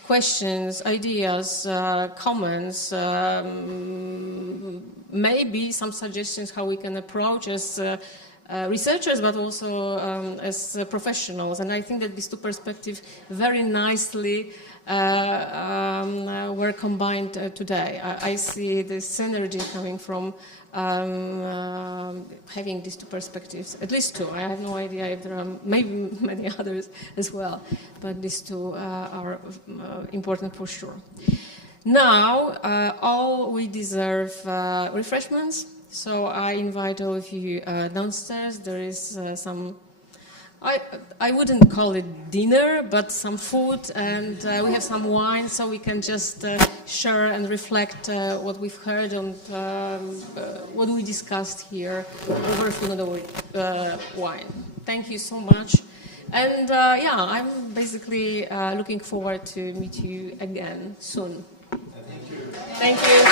questions, ideas, comments, maybe some suggestions how we can approach as researchers, but also as professionals. And I think that these two perspectives very nicely were combined today. I see the synergy coming from having these two perspectives, at least two. I have no idea if there are maybe many others as well, but these two are important for sure. Now, all we deserve refreshments, so I invite all of you downstairs. There is some I wouldn't call it dinner, but some food, and we have some wine, so we can just share and reflect what we've heard and what we discussed here over food and wine. Thank you so much. And yeah, I'm basically looking forward to meet you again soon. Thank you. Thank you.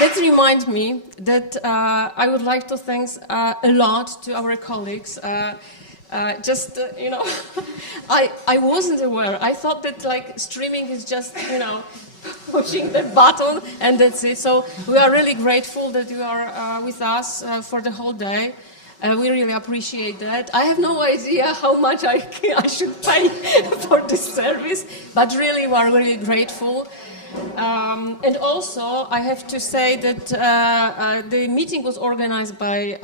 That reminds me that I would like to thank a lot to our colleagues. You know, I wasn't aware. I thought that like streaming is just, you know, pushing the button and that's it. So we are really grateful that you are with us for the whole day. We really appreciate that. I have no idea how much I should pay for this service, but really we are really grateful. And also, I have to say that the meeting was organized by,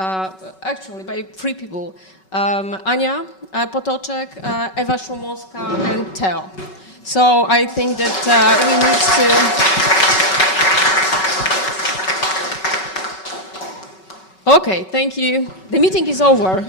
actually, by 3 people. Ania Potoczek, Ewa Szumowska, and Teo. So I think that we need to... Okay, thank you. The meeting is over.